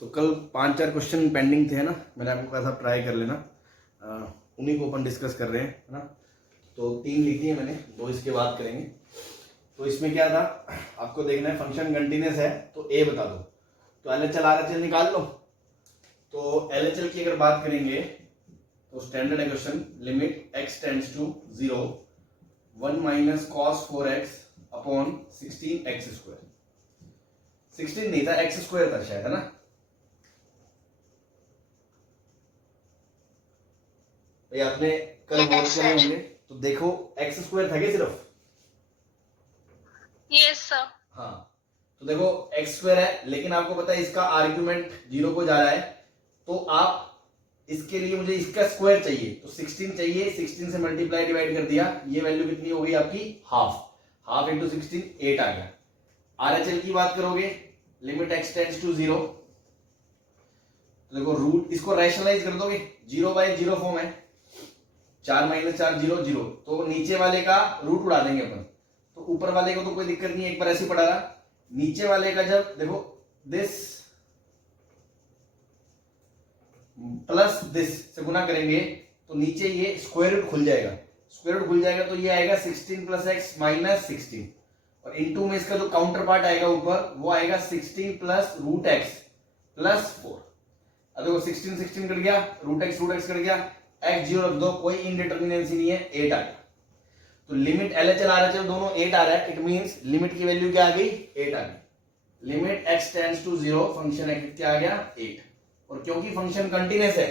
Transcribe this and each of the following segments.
तो कल 5-4 question pending थे ना, मैंने आपको कहा था ट्राई कर लेना, उन्हीं को अपन डिस्कस कर रहे हैं, है ना। तो 3 लिखी है मैंने, 2 इसके बाद करेंगे। तो इसमें क्या था, आपको देखना है फंक्शन कंटिन्यूस है तो ए बता दो, तो LHL RHL निकाल लो। तो LHL की अगर बात करेंगे तो स्टैंडर्ड है question, limit x tends to 0 1 minus cos 4x upon 16x square. 16 नहीं था, x स्क्वायर था शायद, है ना। भाई आपने कल नोट करे होंगे तो देखो, एक्स स्क्वायर था क्या सिर्फ? Yes sir. हाँ, तो देखो एक्स स्क्वायर है, लेकिन आपको पता है इसका आर्ग्यूमेंट 0 को जा रहा है, तो आप इसके लिए मुझे इसका स्क्वायर चाहिए, तो 16 चाहिए। 16 से मल्टीप्लाई डिवाइड कर दिया, ये वैल्यू कितनी हो गई आपकी? हाफ इंटू 16 8 आ गया। RHL की बात करोगे, लिमिट x टेंड्स टू 0, तो देखो रूट, इसको रैशनलाइज कर दोगे, 0/0 फॉर्म है, 4 - 4 0 0, तो नीचे वाले का रूट उड़ा देंगे अपन, तो ऊपर वाले को तो कोई दिक्कत नहीं है, एक बार ऐसे ही पढ़ा रहा। नीचे वाले का जब देखो दिस प्लस दिस से गुना करेंगे तो नीचे ये स्क्वायर रूट खुल जाएगा, स्क्वायर रूट खुल जाएगा तो ये आएगा 16 + x - 16, और इनटू में इसका जो काउंटर पार्ट आएगा ऊपर वो आएगा 16 + √x + 4। अब देखो 16 कट गया, √x कट गया, x 0 रख दो, कोई इनडिटरमिनेंसी नहीं है, 8 आ गया। तो लिमिट LHL RHL दोनों 8 आ रहा है, इट मींस लिमिट की वैल्यू क्या आ गई? 8 आ गई। Limit x tends to 0, function x क्या आ गया? 8। और क्योंकि फंक्शन कंटीन्यूअस है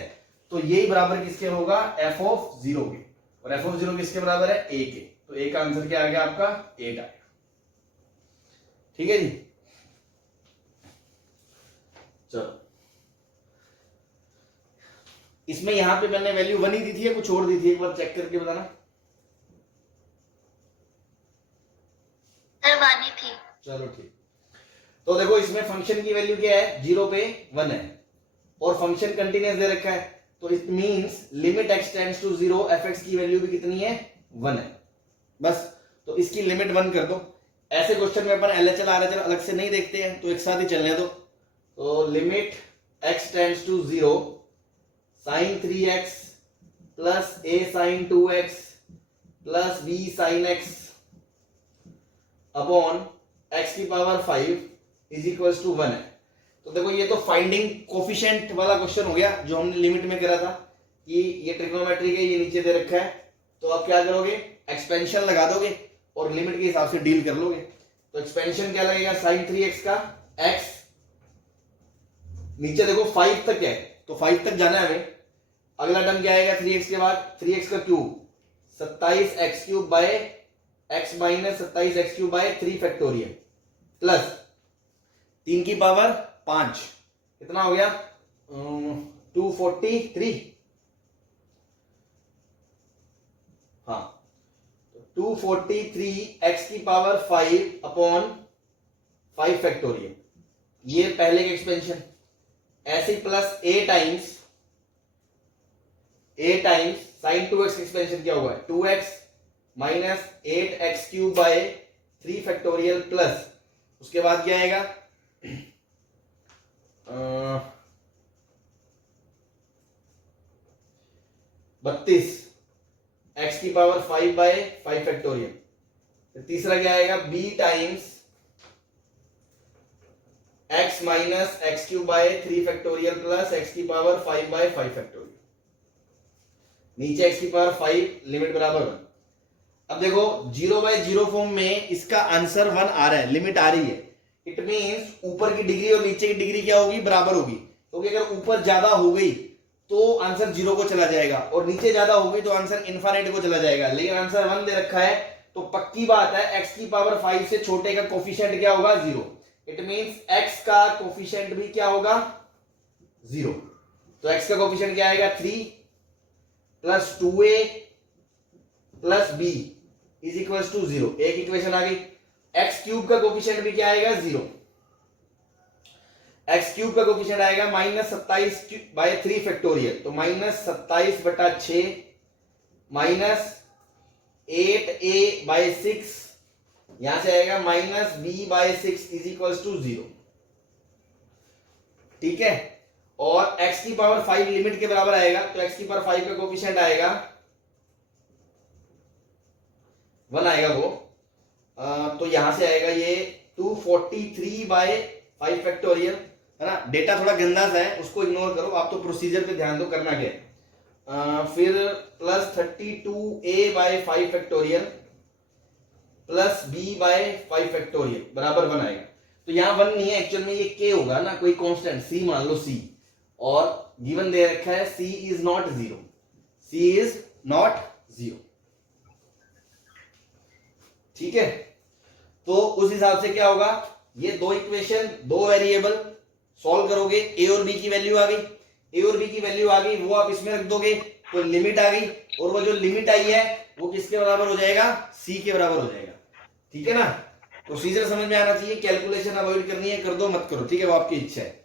तो यही बराबर किसके होगा? f(0) के, और f(0) किसके बराबर है? a के, तो a का आंसर क्या आ गया आपका? 8 आ गया। ठीक है जी, चलो इसमें यहां पे मैंने वैल्यू 1 ही दी थी या कुछ और दी थी, एक बार चेक करके बताना। वानी थी। चलो ठीक। तो देखो इसमें फंक्शन की वैल्यू क्या है? 0 पे 1 है, और फंक्शन कंटीन्यूअस दे रखा है, तो it means limit x tends to 0, fx की वैल्यू भी कितनी है? 1 है। बस, तो इसकी लिमिट 1 कर दो। ऐसे क्वेश्चन में अपन LHL RHL अलग से नहीं देखते हैं, तो एक साथ ही चलने दो। तो limit x tends to 0 sin 3x plus a sin 2x plus b sin x upon x की पावर 5 इज इक्वल्स टू 1 है। तो देखो ये तो फाइंडिंग कोफिशिएंट वाला क्वेश्चन हो गया जो हमने लिमिट में करा था, कि ये ट्रिग्नोमेट्री के, ये नीचे दे रखा है, तो आप क्या करोगे? एक्सपेंशन लगा दोगे और लिमिट के हिसाब से डील कर लोगे। तो एक्सपेंशन क्या लगेगा? sin 3x का x, नीचे देखो 5 तक है तो 5 तक जाना है हमें। अगला टर्म क्या आएगा 3x के बाद? 3x का cube, 27x³ by x - 27x³ by 3 factorial plus 3 की पावर 5, कितना हो गया? 243। हाँ, 243x की पावर 5 अपॉन 5 फैक्टोरियल, ये पहले के एक्सपेंशन। ऐसे plus a times sin 2x expansion क्या होगा? 2x minus 8x³ bye 3 factorial plus, उसके बाद क्या आएगा? 32 x की पावर 5 बाय 5 फैक्टोरियल। तीसरा क्या आएगा? b times x minus x³ by 3 factorial plus x की पावर 5 बाय 5 फैक्टोरियल, नीचे x की पावर 5, लिमिट बराबर 1। अब देखो 0/0 फॉर्म में इसका आंसर 1 आ रहा है, लिमिट आ रही है, इट मींस ऊपर की डिग्री और नीचे की डिग्री क्या होगी? बराबर होगी, क्योंकि अगर ऊपर ज्यादा हो गई तो आंसर 0 को चला जाएगा, और नीचे ज्यादा हो गई तो आंसर इनफाइनाइट को चला जाएगा। लेकिन आंसर 1 दे रखा है तो पक्की बात है x की पावर 5 से छोटे का कोफिशिएंट क्या होगा? 0। इट मींस x का कोफिशिएंट भी क्या होगा? 0। तो x का कोफिशिएंट क्या आएगा? 3 plus 2a plus b is equals to 0। एक इक्वेशन आ गई। x³ का कोफिशिएंट भी क्या आएगा? 0। x³ का कोफिशिएंट आएगा -27/3 फैक्टोरियल, तो -27/6 माइनस 8a/6, यहां से आएगा -b/6 इज इक्वल्स टू 0। ठीक है, और x की पावर 5 लिमिट के बराबर आएगा, तो x की पावर 5 का कोफिशिएंट आएगा 1 आएगा वो। तो यहां से आएगा ये 243/5 फैक्टोरियल, है ना। डेटा थोड़ा गंदा सा है, उसको इग्नोर करो, आप तो प्रोसीजर पे ध्यान दो करना क्या है। फिर plus 32a/5 factorial plus b/5 factorial बराबर 1 आएगा। तो यहाँ 1 नहीं है, एक्चुअल में ये k होगा ना, कोई कांस्टेंट c मान लो c, और गिवन दे रखा है c is not 0, c is not 0, ठीक है। तो उस हिसाब से क्या होगा, ये दो इक्वेशन, दो वेरिएबल सॉल्व करोगे, a और b की वैल्यू आ गई, a और b की वैल्यू आ गई, वो आप इसमें रख दोगे तो लिमिट आ गई, और वो जो लिमिट आई है वो किसके बराबर हो जाएगा, c के बराबर हो जाएगा, ठीक है ना। प्रोसीजर समझ में आना चाहिए, कैलकुलेशन अवॉइड करनी है, कर दो मत करो, ठीक है, वो आपकी इच्छा है।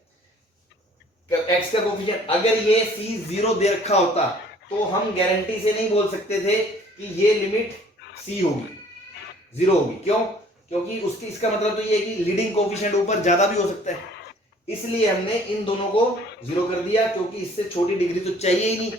x का कोफिशिएंट अगर ये c 0 दे रखा होता तो हम गारंटी से नहीं बोल सकते थे कि ये लिमिट c होगी, 0 होगी। क्यों? क्योंकि उसकी इसका मतलब तो ये है कि लीडिंग कोफिशिएंट ऊपर ज्यादा भी हो सकता है, इसलिए हमने इन दोनों को 0 कर दिया, क्योंकि इससे छोटी डिग्री तो चाहिए ही नहीं,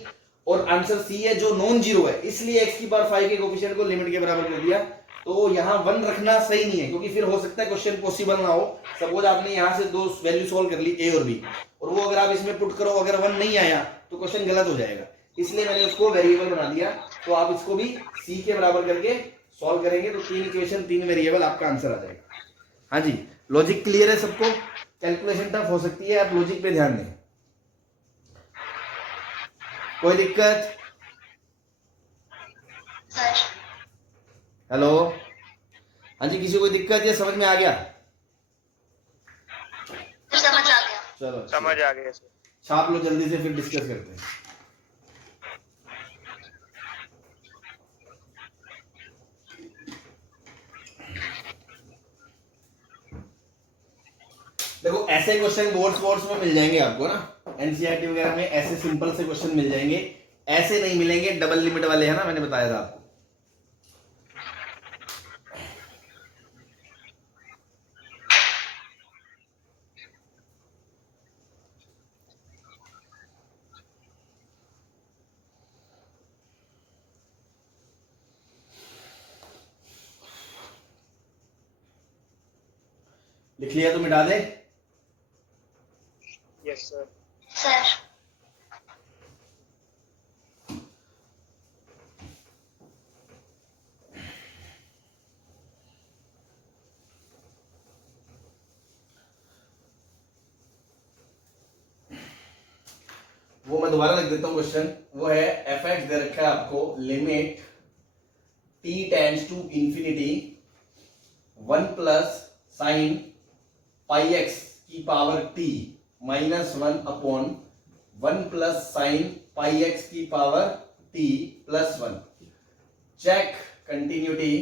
और आंसर सी है जो नॉन जीरो है, इसलिए x की पावर 5 के कोफिशिएंट को लिमिट के बराबर कर दिया। तो यहाँ 1 रखना सही नहीं है, क्योंकि फिर हो सकता है क्वेश्चन पॉसिबल ना हो। सपोज आपने यहाँ से दो वैल्यू सॉल्व कर ली a और b, और वो अगर आप इसमें पुट करो, अगर 1 नहीं आया तो क्वेश्चन गलत हो जाएगा, इसलिए मैंने उसको वेरिएबल बना दिया। तो आप इसको भी c के बराबर करके सॉल्व करेंगे तो 3 इक्वेशन 3 वेरिएबल आपका आंसर आ जाएगा। हाँ जी, लॉजिक क्लियर है सबको? कैलकुलेशन टफ हो सकती है, आप लॉजिक पे ध्यान दें। कोई दिक्कत? हेलो, हाँ जी, किसी को दिक्कत या समझ में आ गया? समझ आ गया, चलो समझ आ गया। छाप लो जल्दी से, फिर डिस्कस करते हैं। देखो ऐसे क्वेश्चन बोर्ड्स में मिल जाएंगे आपको ना, एनसीईआरटी वगैरह में ऐसे सिंपल से क्वेश्चन मिल जाएंगे, ऐसे नहीं मिलेंगे डबल लिमिट वाले, है ना, मैंने बताया था आपको। लिख लिया तो मिटा दे। Yes sir. सर वो मैं दोबारा लिख देता हूं क्वेश्चन, वो है एफ एक्स दे रखा है आपको, limit t tends to infinity 1 plus sine pi X की power t -1 upon 1 plus sine pi X की power t +1। Check continuity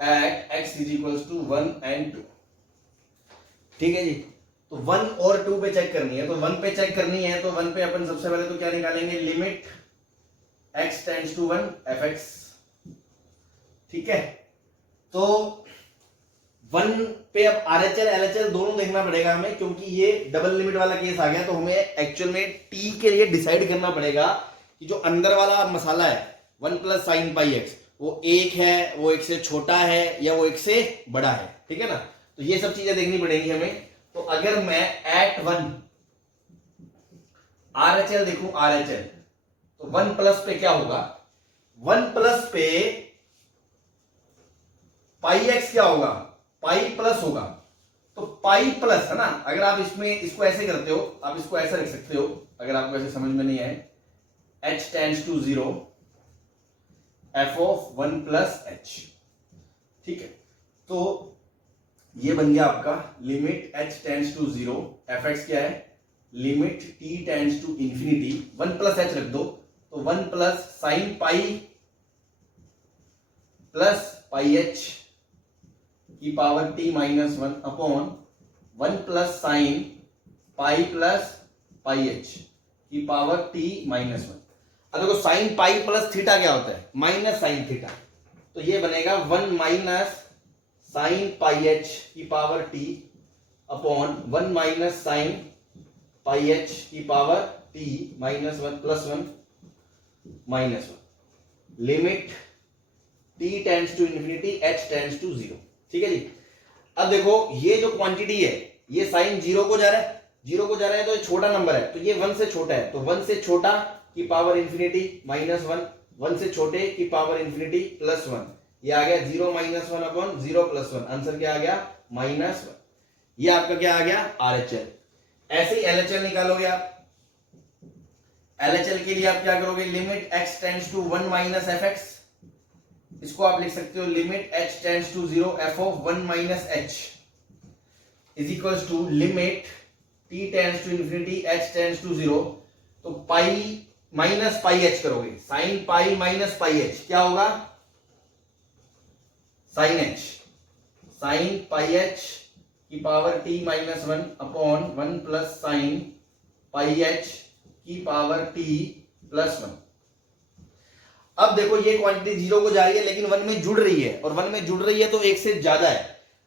at x is equals to 1 and 2। ठीक है जी, तो 1 और 2 पे चेक करनी है, तो 1 पे चेक करनी है, तो 1 पे अपन सबसे पहले तो क्या निकालेंगे, limit x tends to 1 fx। ठीक है, तो 1 पे अब RHL LHL दोनों देखना पड़ेगा हमें, क्योंकि ये डबल लिमिट वाला केस आ गया, तो हमें एक्चुअल में t के लिए डिसाइड करना पड़ेगा कि जो अंदर वाला मसाला है 1 प्लस साइन पाई एक्स, वो 1 है, वो 1 से छोटा है, या वो 1 से बड़ा है। ठीक है ना, तो ये सब चीजें देखनी पड़ेंगी हमें। तो अगर मैं एट 1 RHL देखूं, RHL, तो 1 प्लस पे क्या होगा, 1 प्लस पे पाई एक्स क्या होगा, पाई प्लस होगा, तो पाई प्लस, है ना। अगर आप इसमें इसको ऐसे करते हो, आप इसको ऐसे रख सकते हो, अगर आपको ऐसे समझ में नहीं आए, h tends to 0 f of 1 plus h। ठीक है, तो ये बन गया आपका limit h tends to 0 fx क्या है, limit t tends to infinity 1 plus h रख दो, तो 1 plus sine pi plus pi h की power t -1 upon 1 plus sine pi plus pi h की पावर t -1। अब देखो साइन पाई प्लस थीटा क्या होता है, माइनस साइन थीटा, तो ये बनेगा 1 माइनस साइन पाई h की power t upon 1 minus sine pi H की power T minus 1 plus 1 minus 1 limit t tends to infinity h tends to 0। ठीक है जी। अब देखो ये जो क्वांटिटी है ये साइन 0 को जा रहा है, 0 को जा रहा है तो ये छोटा नंबर है, तो ये 1 से छोटा है, तो 1 से छोटा की पावर इंफिनिटी माइनस 1, 1 से छोटे की पावर इंफिनिटी प्लस 1, ये आ गया 0 माइनस 1 अपॉन 0 प्लस 1, आंसर क्या आ गया माइनस 1। ये आपका क्या आ गया RHL। ऐसे ही LHL निकालोगे आप। LHL के लिए आप क्या करोगे, limit x tends to 1 minus fx, इसको आप लिख सकते हो limit h tends to 0 f of 1 minus h is equals to limit t tends to infinity h tends to 0। तो पाई माइनस पाई h करोगे, sine pi minus pi h क्या होगा, sine h, sine pi h की power t minus 1 upon 1 plus sine pi h की power t plus 1। अब देखो ये quantity 0 को जा रही है लेकिन 1 में जुड़ रही है, और 1 में जुड़ रही है तो 1 से ज्यादा है,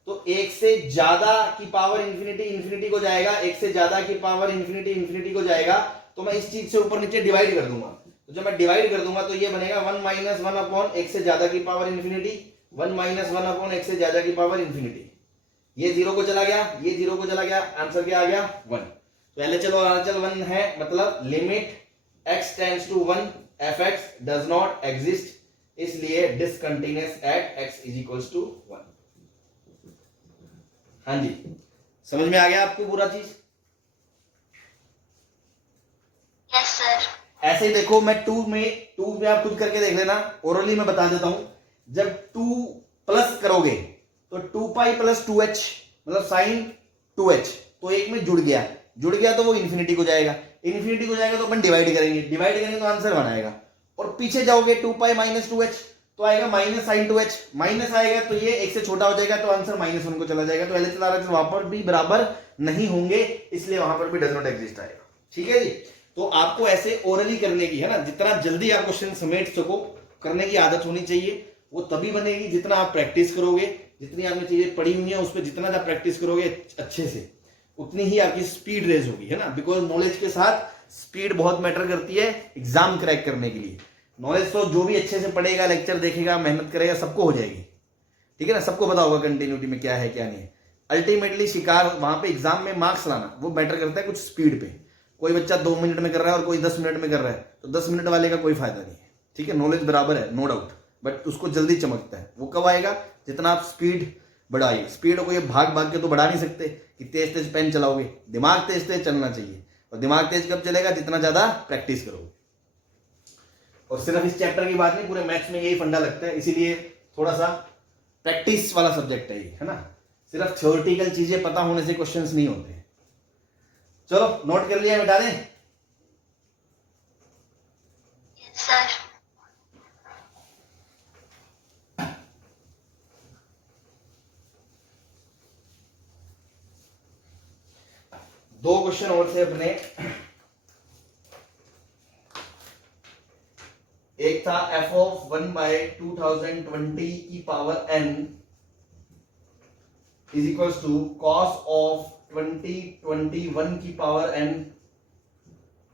तो 1 से ज्यादा की पावर इंफिनिटी इंफिनिटी को जाएगा, 1 से ज्यादा की पावर इंफिनिटी इंफिनिटी को जाएगा, तो मैं इस चीज से ऊपर नीचे डिवाइड कर दूंगा। तो जब मैं डिवाइड कर दूंगा तो ये बनेगा 1 माइनस 1 अपॉन 1 से ज्यादा की पावर इंफिनिटी, 1 माइनस 1 अपॉन 1 से ज्यादा की पावर इंफिनिटी। ये 0 को चला गया, ये 0 को चला गया, आंसर क्या आ गया 1। तो LHL और RHL 1 है, मतलब limit x tends to 1 fx does not exist, इसलिए discontinuous at x is equals to 1। हाँ जी, समझ में आ गया आपको पूरा चीज? Yes sir. ऐसे ही देखो मैं 2 में आप खुद करके देख लेना, ओरली मैं बता देता हूं। जब 2 प्लस करोगे तो 2 पाई प्लस 2h मतलब साइन 2h, तो एक में जुड़ गया तो वो इंफिनिटी को जाएगा, इंफिनिटी को जाएगा तो अपन डिवाइड करेंगे तो आंसर 1 आएगा। और पीछे जाओगे 2 पाई माइनस 2h तो आएगा माइनस साइन 2h, माइनस आएगा तो ये 1 से छोटा हो जाएगा तो आंसर -1 को चला जाएगा। तो LHL RHL वहां पर भी बराबर नहीं होंगे, इसलिए वहां पर भी डज नॉट एग्जिस्ट आएगा। ठीक है जी। तो आपको ऐसे ओरली करने की है ना, जितना जल्दी आप क्वेश्चन समेट सको करने की आदत होनी चाहिए, वो तभी बनेगी जितना आप प्रैक्टिस करोगे, जितनी आपने चीजें पढ़ी हुई है उस पर जितना आप प्रैक्टिस करोगे अच्छे से, उतनी ही आपकी स्पीड रेज होगी, है ना। बिकॉज नॉलेज के साथ स्पीड बहुत मैटर करती है एग्जाम क्रैक करने के लिए। नॉलेज तो जो भी अच्छे से पढ़ेगा, लेक्चर देखेगा, मेहनत करेगा, सबको हो जाएगी, ठीक है ना, सबको पता होगा कंटिन्यूटी में क्या है क्या नहीं है। अल्टीमेटली शिकार वहां पे एग्जाम में मार्क्स लाना वो मैटर करता है कुछ स्पीड पे। कोई बच्चा 2 मिनट में कर रहा है और कोई 10 मिनट में कर रहा है, तो 10 मिनट वाले का कोई फायदा नहीं है। ठीक है, नॉलेज बराबर है नो डाउट, बट उसको जल्दी चमकता है। वो कब आएगा, जितना आप स्पीड बढ़ाइए। स्पीड को ये भाग भाग के तो बढ़ा नहीं सकते कि तेज तेज पेन चलाओगे, दिमाग तेज तेज चलना चाहिए। और दिमाग तेज कब चलेगा, जितना ज्यादा प्रैक्टिस करोगे। और सिर्फ इस चैप्टर की बात नहीं, पूरे मैथ्स में यही फंडा लगता है, इसीलिए थोड़ा सा प्रैक्टिस वाला सब्जेक्ट है ये, है ना। सिर्फ थ्योरेटिकल चीजें पता होने से क्वेश्चंस नहीं होते। चलो नोट कर लिया, मिटा दें? Yes sir. दो क्वेश्चन और थे अपने। एक था f ऑफ 1/2020 की power n is equals to cos of 2021 की पावर n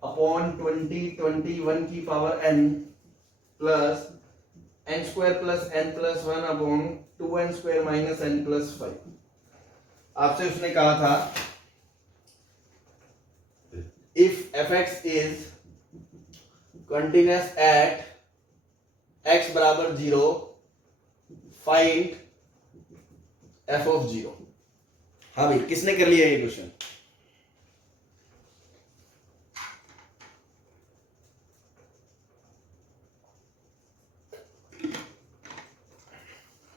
अपॉन 2021 की power n plus n square plus n plus 1 upon 2n square minus n plus 5। आपसे उसने कहा था if fx is continuous at x बराबर 0 find f of 0। हाँ भाई, किसने कर लिया ये क्वेश्चन?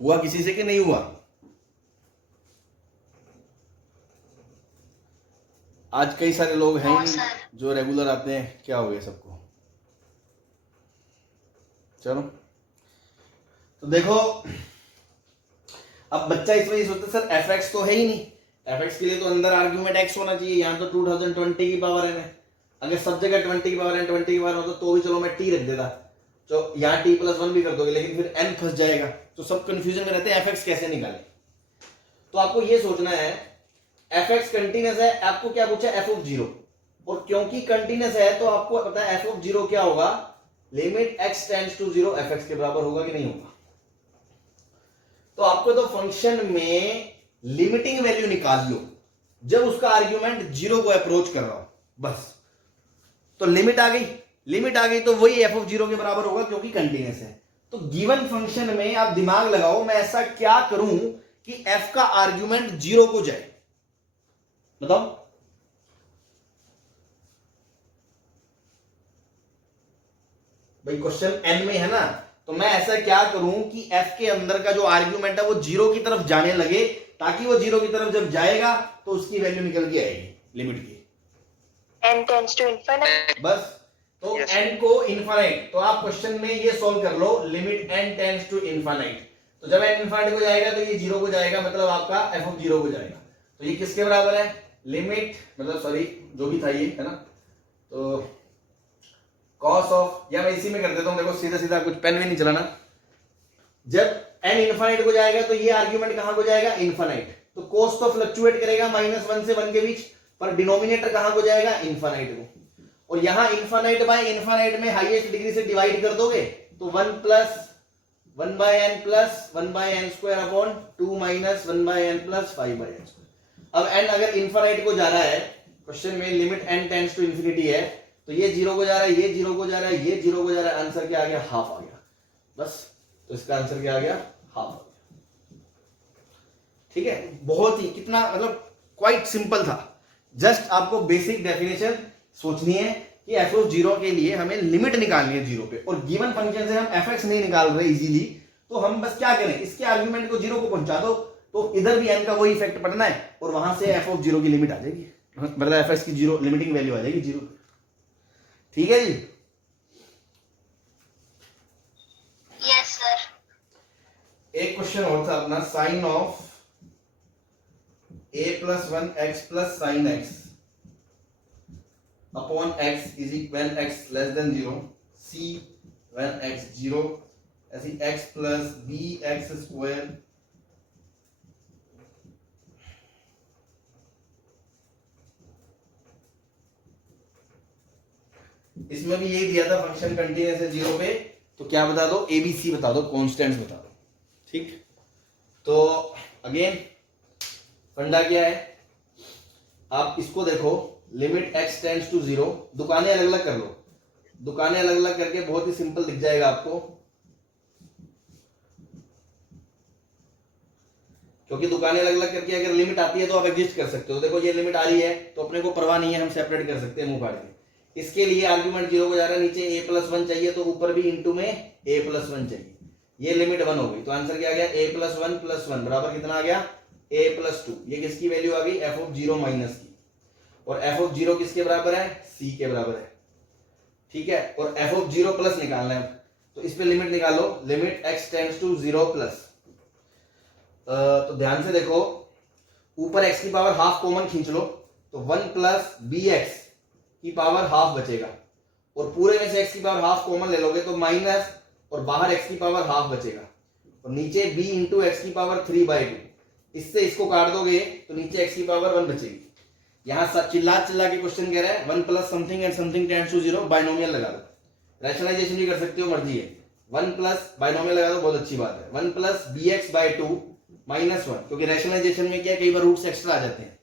हुआ किसी से कि नहीं हुआ? आज कई सारे लोग हैं जो रेगुलर आते हैं, क्या हो गया सबको? चलो तो देखो, अब बच्चा इसमें ये सोचता सर fx तो है ही नहीं, fx के लिए तो अंदर आर्ग्यूमेंट x होना चाहिए, यहाँ तो 2020 की पावर n है। अगर सब जगह 20 की पावर n 20 की पावर होता तो भी चलो मैं t रख देता, तो यहाँ t प्लस 1 भी कर दोगे, लेकिन फिर n फंस जाएगा, तो सब कंफ्यूजन में रहते हैं fx कैसे निकाले। तो आपको ये सोचना है एफ एक्स कंटिन्यूस है, आपको क्या पूछा एफ ऑफ जीरो, और क्योंकि कंटिन्यूस है तो आपको पता है एफ ऑफ जीरो क्या होगा, limit x tends to zero f x के बराबर होगा कि नहीं होगा। तो आपको तो फंक्शन में लिमिटिंग वैल्यू निकाल लो जब उसका आर्ग्यूमेंट जीरो को अप्रोच कर रहा हो, बस। तो लिमिट आ गई, लिमिट आ गई तो वही एफ ऑफ जीरो के बराबर होगा क्योंकि कंटिन्यूस है। तो गिवन फंक्शन में आप दिमाग लगाओ, मैं ऐसा क्या करूं कि एफ का आर्ग्यूमेंट जीरो को जाए, बताओ। भाई क्वेश्चन एन में है ना, तो मैं ऐसा क्या करूं कि एफ के अंदर का जो आर्ग्यूमेंट है वो जीरो की तरफ जाने लगे, ताकि वो जीरो की तरफ जब जाएगा तो उसकी वैल्यू निकल के आएगी लिमिट की, n tends to infinite. बस। तो Yes, n को इनफाइनाइट, तो आप क्वेश्चन में ये सॉल्व कर लो, limit n tends to infinite, तो जब n इनफाइनाइट को जाएगा तो ये जीरो को जाएगा, मतलब आपका f ऑफ जीरो को जाएगा। तो ये किसके बराबर है, लिमिट मतलब सॉरी जो भी था ये है ना, तो cos ऑफ, या मैं इसी में कर देता हूं, देखो सीधा सीधा, कुछ पेन भी नहीं चलाना। जब n इनफाइनाइट को जाएगा तो ये आर्ग्यूमेंट कहां को जाएगा, इनफाइनाइट, तो cos तो फ्लक्चुएट करेगा -1 से 1 के बीच, पर डिनोमिनेटर कहां को जाएगा, इनफाइनाइट को। और यहां इनफाइनाइट बाय इनफाइनाइट में हाईएस्ट डिग्री से डिवाइड कर दोगे तो 1 plus 1 by n plus 1 by n square upon 2 minus 1 by n plus 5 by n square. अब n अगर इनफाइनाइट को जा रहा है, क्वेश्चन में limit n tends to infinity है, तो ये जीरो को जा रहा है, ये जीरो को जा रहा है, ये जीरो को जा रहा है, आंसर क्या आ गया, हाफ आ गया, बस। तो इसका आंसर क्या आ गया, हाफ आ गया। ठीक है, बहुत ही कितना मतलब क्वाइट सिंपल था, जस्ट आपको बेसिक डेफिनेशन सोचनी है कि एफ ऑफ जीरो के लिए हमें लिमिट निकालनी है जीरो पे, और गिवन फंक्शन से हम एफ एक्स नहीं निकाल रहे इजीली, तो हम बस क्या करें, इसके आर्गुमेंट को जीरो को पहुंचा दो, तो इधर भी एन का वही इफेक्ट पड़ना है, और वहां से एफ ऑफ जीरो की लिमिट आ जाएगी, मतलब एफ एक्स की जीरो लिमिटिंग वैल्यू आ जाएगी जीरो। ठीक है जी, Yes, sir. एक क्वेश्चन और था अपना, sine of a plus 1 x plus sine x upon x is equal x less than 0, c when x 0, ऐसी x plus b x square इसमें भी यही दिया था, फंक्शन कंटिन्यूअस है जीरो पे, तो क्या बता दो, एबीसी बता दो, कॉन्स्टेंट्स बता दो। ठीक, तो अगेन फंडा क्या है, आप इसको देखो, limit x tends to zero, दुकानें अलग अलग कर लो, दुकानें अलग अलग करके बहुत ही सिंपल दिख जाएगा आपको, क्योंकि दुकानें अलग अलग करके अगर लिमिट आती है तो आप एडजस्ट कर सकते हो। देखो ये लिमिट आ रही है तो अपने को परवाह नहीं है, हम सेपरेट कर सकते हैं मुंह फाड़ के। इसके लिए आर्ग्यूमेंट जीरो को जा रहा है, नीचे a प्लस 1 चाहिए तो ऊपर भी इंटू में a प्लस 1 चाहिए, ये लिमिट 1 हो गई, तो आंसर क्या आ गया, a प्लस 1 प्लस 1 बराबर कितना आ गया, a प्लस 2। ये किसकी वैल्यू आ गई, f ऑफ जीरो माइनस की, और f ऑफ जीरो किसके बराबर है, c के बराबर है। ठीक है, और f ऑफ जीरो प्लस निकालना है, तो इस पे लिमिट निकालो, limit x tends to zero plus, तो ध्यान से देखो, ऊपर x की पावर हाफ कॉमन खींच लो, तो 1 प्लस बी एक्स की पावर हाफ बचेगा, और पूरे में से x की पावर हाफ कॉमन ले लोगे तो माइनस, और बाहर x की पावर हाफ बचेगा, और नीचे b इंटू एक्स की पावर 3/2, इससे इसको काट दोगे तो नीचे x की पावर 1 बचेगी। यहां चिल्ला चिल्ला के क्वेश्चन कह रहा है 1 plus something and something tends to zero, binomial लगा दो, रैशनलाइजेशन भी कर सकते हो, मर्जी है, 1 प्लस बाइनोमियल लगा दो, बहुत अच्छी बात है, 1 plus b x by 2 minus 1, क्योंकि रैशनलाइजेशन में क्या कई बार रूट्स एक्स्ट्रा आ जाते हैं,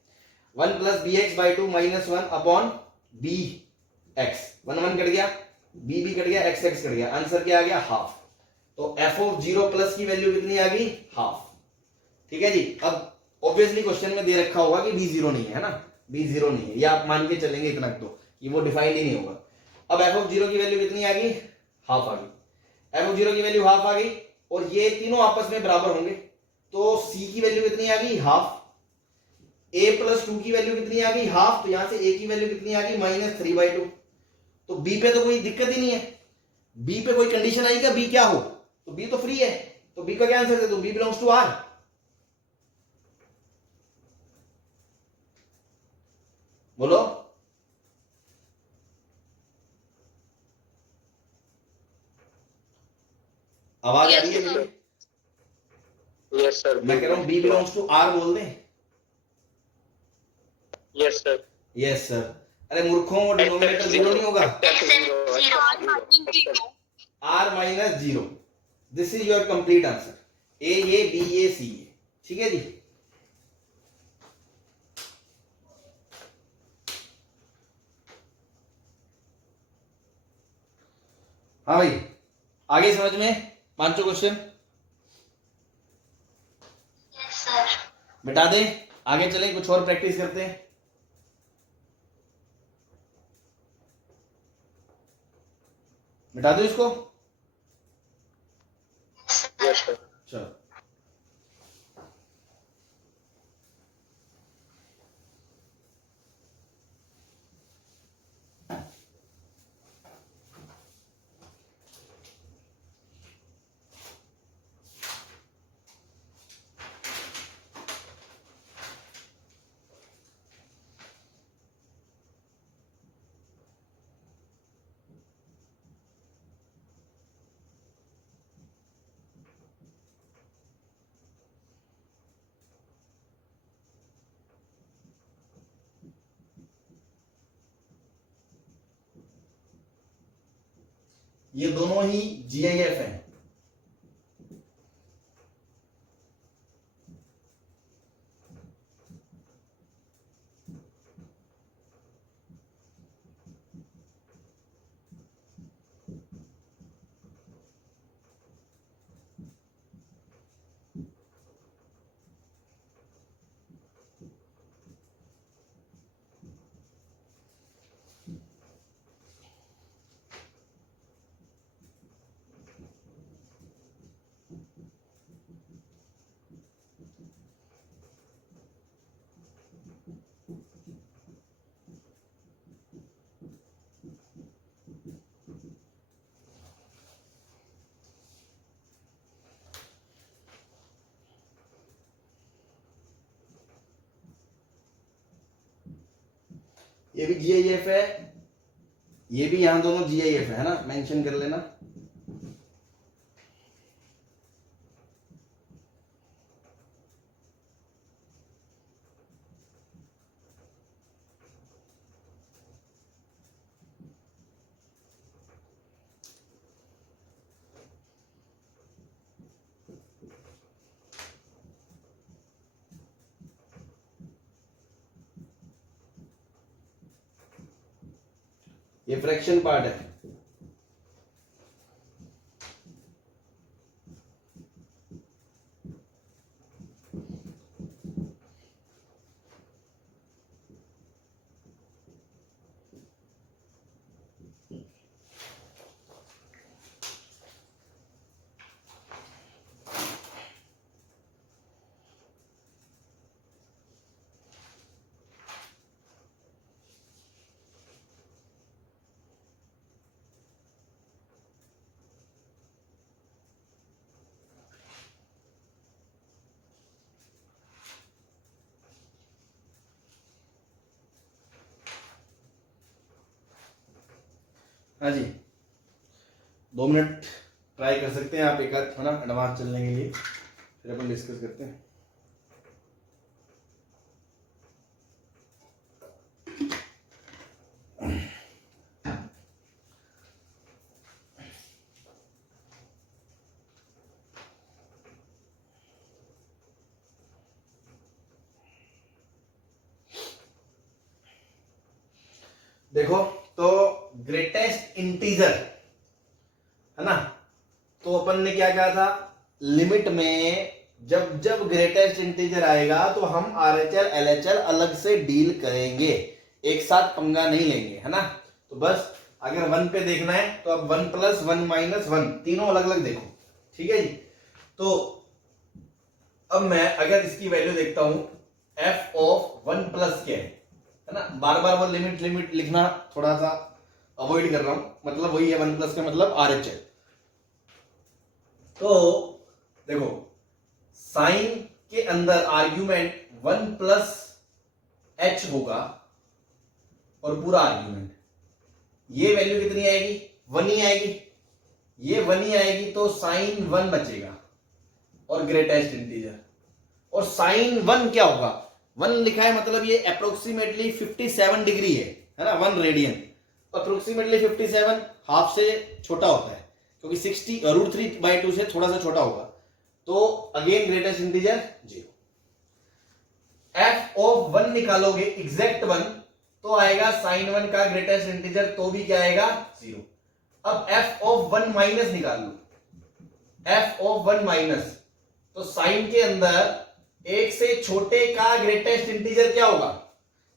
1 plus b x by 2 minus 1 upon b x, 1 1 cut गया, बी बी कट गया, एक्स एक्स कट गया, आंसर क्या आ गया, हाफ। तो एफ ऑफ जीरो प्लस की वैल्यू कितनी आ गई, हाफ। ठीक है जी, अब ऑब्वियसली क्वेश्चन में दे रखा होगा कि बी जीरो नहीं है ना, बी जीरो नहीं है, या आप मान के चलेंगे इतना तो कि वो डिफाइंड ही नहीं होगा। अब एफ ऑफ जीरो की वैल्यू कितनी आ गई, हाफ आ गई, एफ ऑफ जीरो की वैल्यू हाफ आ गई, और ये तीनों आपस में बराबर होंगे, तो सी की वैल्यू कितनी आ गई, हाफ, a प्लस 2 की वैल्यू कितनी आ गई, हाफ, तो यहां से a की वैल्यू कितनी आ गई, -3/2, तो b पे तो कोई दिक्कत ही नहीं है, b पे कोई कंडीशन आई क्या, b क्या हो, तो b तो फ्री है, तो b का क्या आंसर दे दो, b बिलोंग्स टू r। बोलो, आवाज आ रही है मेरी? यस सर, मैं कह रहा हूं b बिलोंग्स टू r बोल दे, यस सर। Yes sir. अरे मूर्खों, डिनोमिनेटर जीरो नहीं होगा? Zero. R minus zero. This is your complete answer. A ये, बी ये, सी ये। ठीक है जी। हाँ भाई, आगे समझ में? पांचों क्वेश्चन Yes, sir. मिटा दें, आगे चलें, कुछ और प्रैक्टिस करते हैं। मिटा दो इसको। Yes sir. चलो, ये दोनों ही जीआईएफ हैं। ये भी जीआईएफ है, ये भी, यहां दोनों जीआईएफ है ना, मेंशन कर लेना। ये फ्रैक्शन पार्ट है। हाँ जी, 2 मिनट ट्राई कर सकते हैं आप, एक आध, है ना, एडवांस चलने के लिए, फिर अपन डिस्कस करते हैं। देखो, तो ग्रेटेस्ट इंटीजर है ना, तो अपन ने क्या कहा था, लिमिट में जब जब ग्रेटेस्ट इंटीजर आएगा तो हम आरएचएल एलएचएल अलग से डील करेंगे, एक साथ पंगा नहीं लेंगे, है ना। तो बस अगर 1 पे देखना है तो अब 1 प्लस 1 माइनस 1 तीनों अलग अलग देखो। ठीक है जी। तो अब मैं अगर इसकी वैल्यू देखता हूं, एफ ऑफ 1 प्लस क्या है ना, बार बार वो लिमिट लिमिट लिखना थोड़ा सा अवॉइड कर रहा हूं, मतलब वही है 1 प्लस का मतलब आरएचएल। तो देखो, साइन के अंदर आर्ग्यूमेंट 1 प्लस एच होगा और पूरा आर्ग्यूमेंट, ये वैल्यू कितनी आएगी, 1 ही आएगी, ये 1 ही आएगी, तो साइन 1 बचेगा और ग्रेटेस्ट इंटीजर। और साइन 1 क्या होगा, 1 लिखा है मतलब ये अप्रोक्सीमेटली 57 डिग्री है ना, 1 रेडियन। अप्रोक्सीमेटली 57 हाफ से छोटा होता है, क्योंकि 60 √3/2 से थोड़ा सा छोटा होगा। तो again greatest integer 0। F of 1 निकालोगे एग्जैक्ट 1 तो आएगा साइन 1 का ग्रेटेस्ट इंटीजर, तो भी क्या आएगा 0। अब एफ ऑफ 1 माइनस निकाल लो, एफ ऑफ 1 माइनस, तो साइन के अंदर एक से छोटे का ग्रेटेस्ट इंटीजर क्या होगा,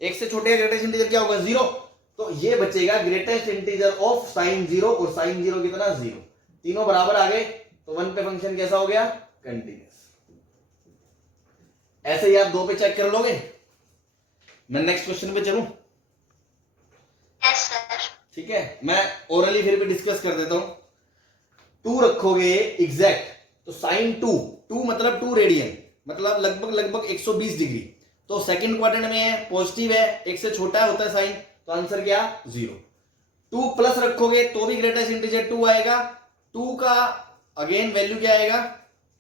एक से छोटे का ग्रेटेस्ट इंटीजर क्या होगा 0। तो ये बचेगा ग्रेटेस्ट इंटीजर ऑफ साइन 0, और साइन 0 कितना 0, तीनों बराबर आ गए। तो 1 पे फंक्शन कैसा हो गया, कंटिन्यूअस। ऐसे ही आप 2 पे चेक कर लोगे। मैं नेक्स्ट क्वेश्चन पे चलूं, यस सर। ठीक है, मैं ओरली फिर भी डिस्कस कर देता हूं। 2 रखोगे एग्जैक्ट, तो साइन 2 मतलब 2 रेडियन, मतलब लगभग 120 डिग्री। तो सेकंड क्वाड्रेंट में है, पॉजिटिव है, एक से छोटा होता है साइन, तो आंसर क्या 0। 2 प्लस रखोगे तो भी ग्रेटेस्ट इंटीजर 2 आएगा। 2 का अगेन वैल्यू क्या आएगा,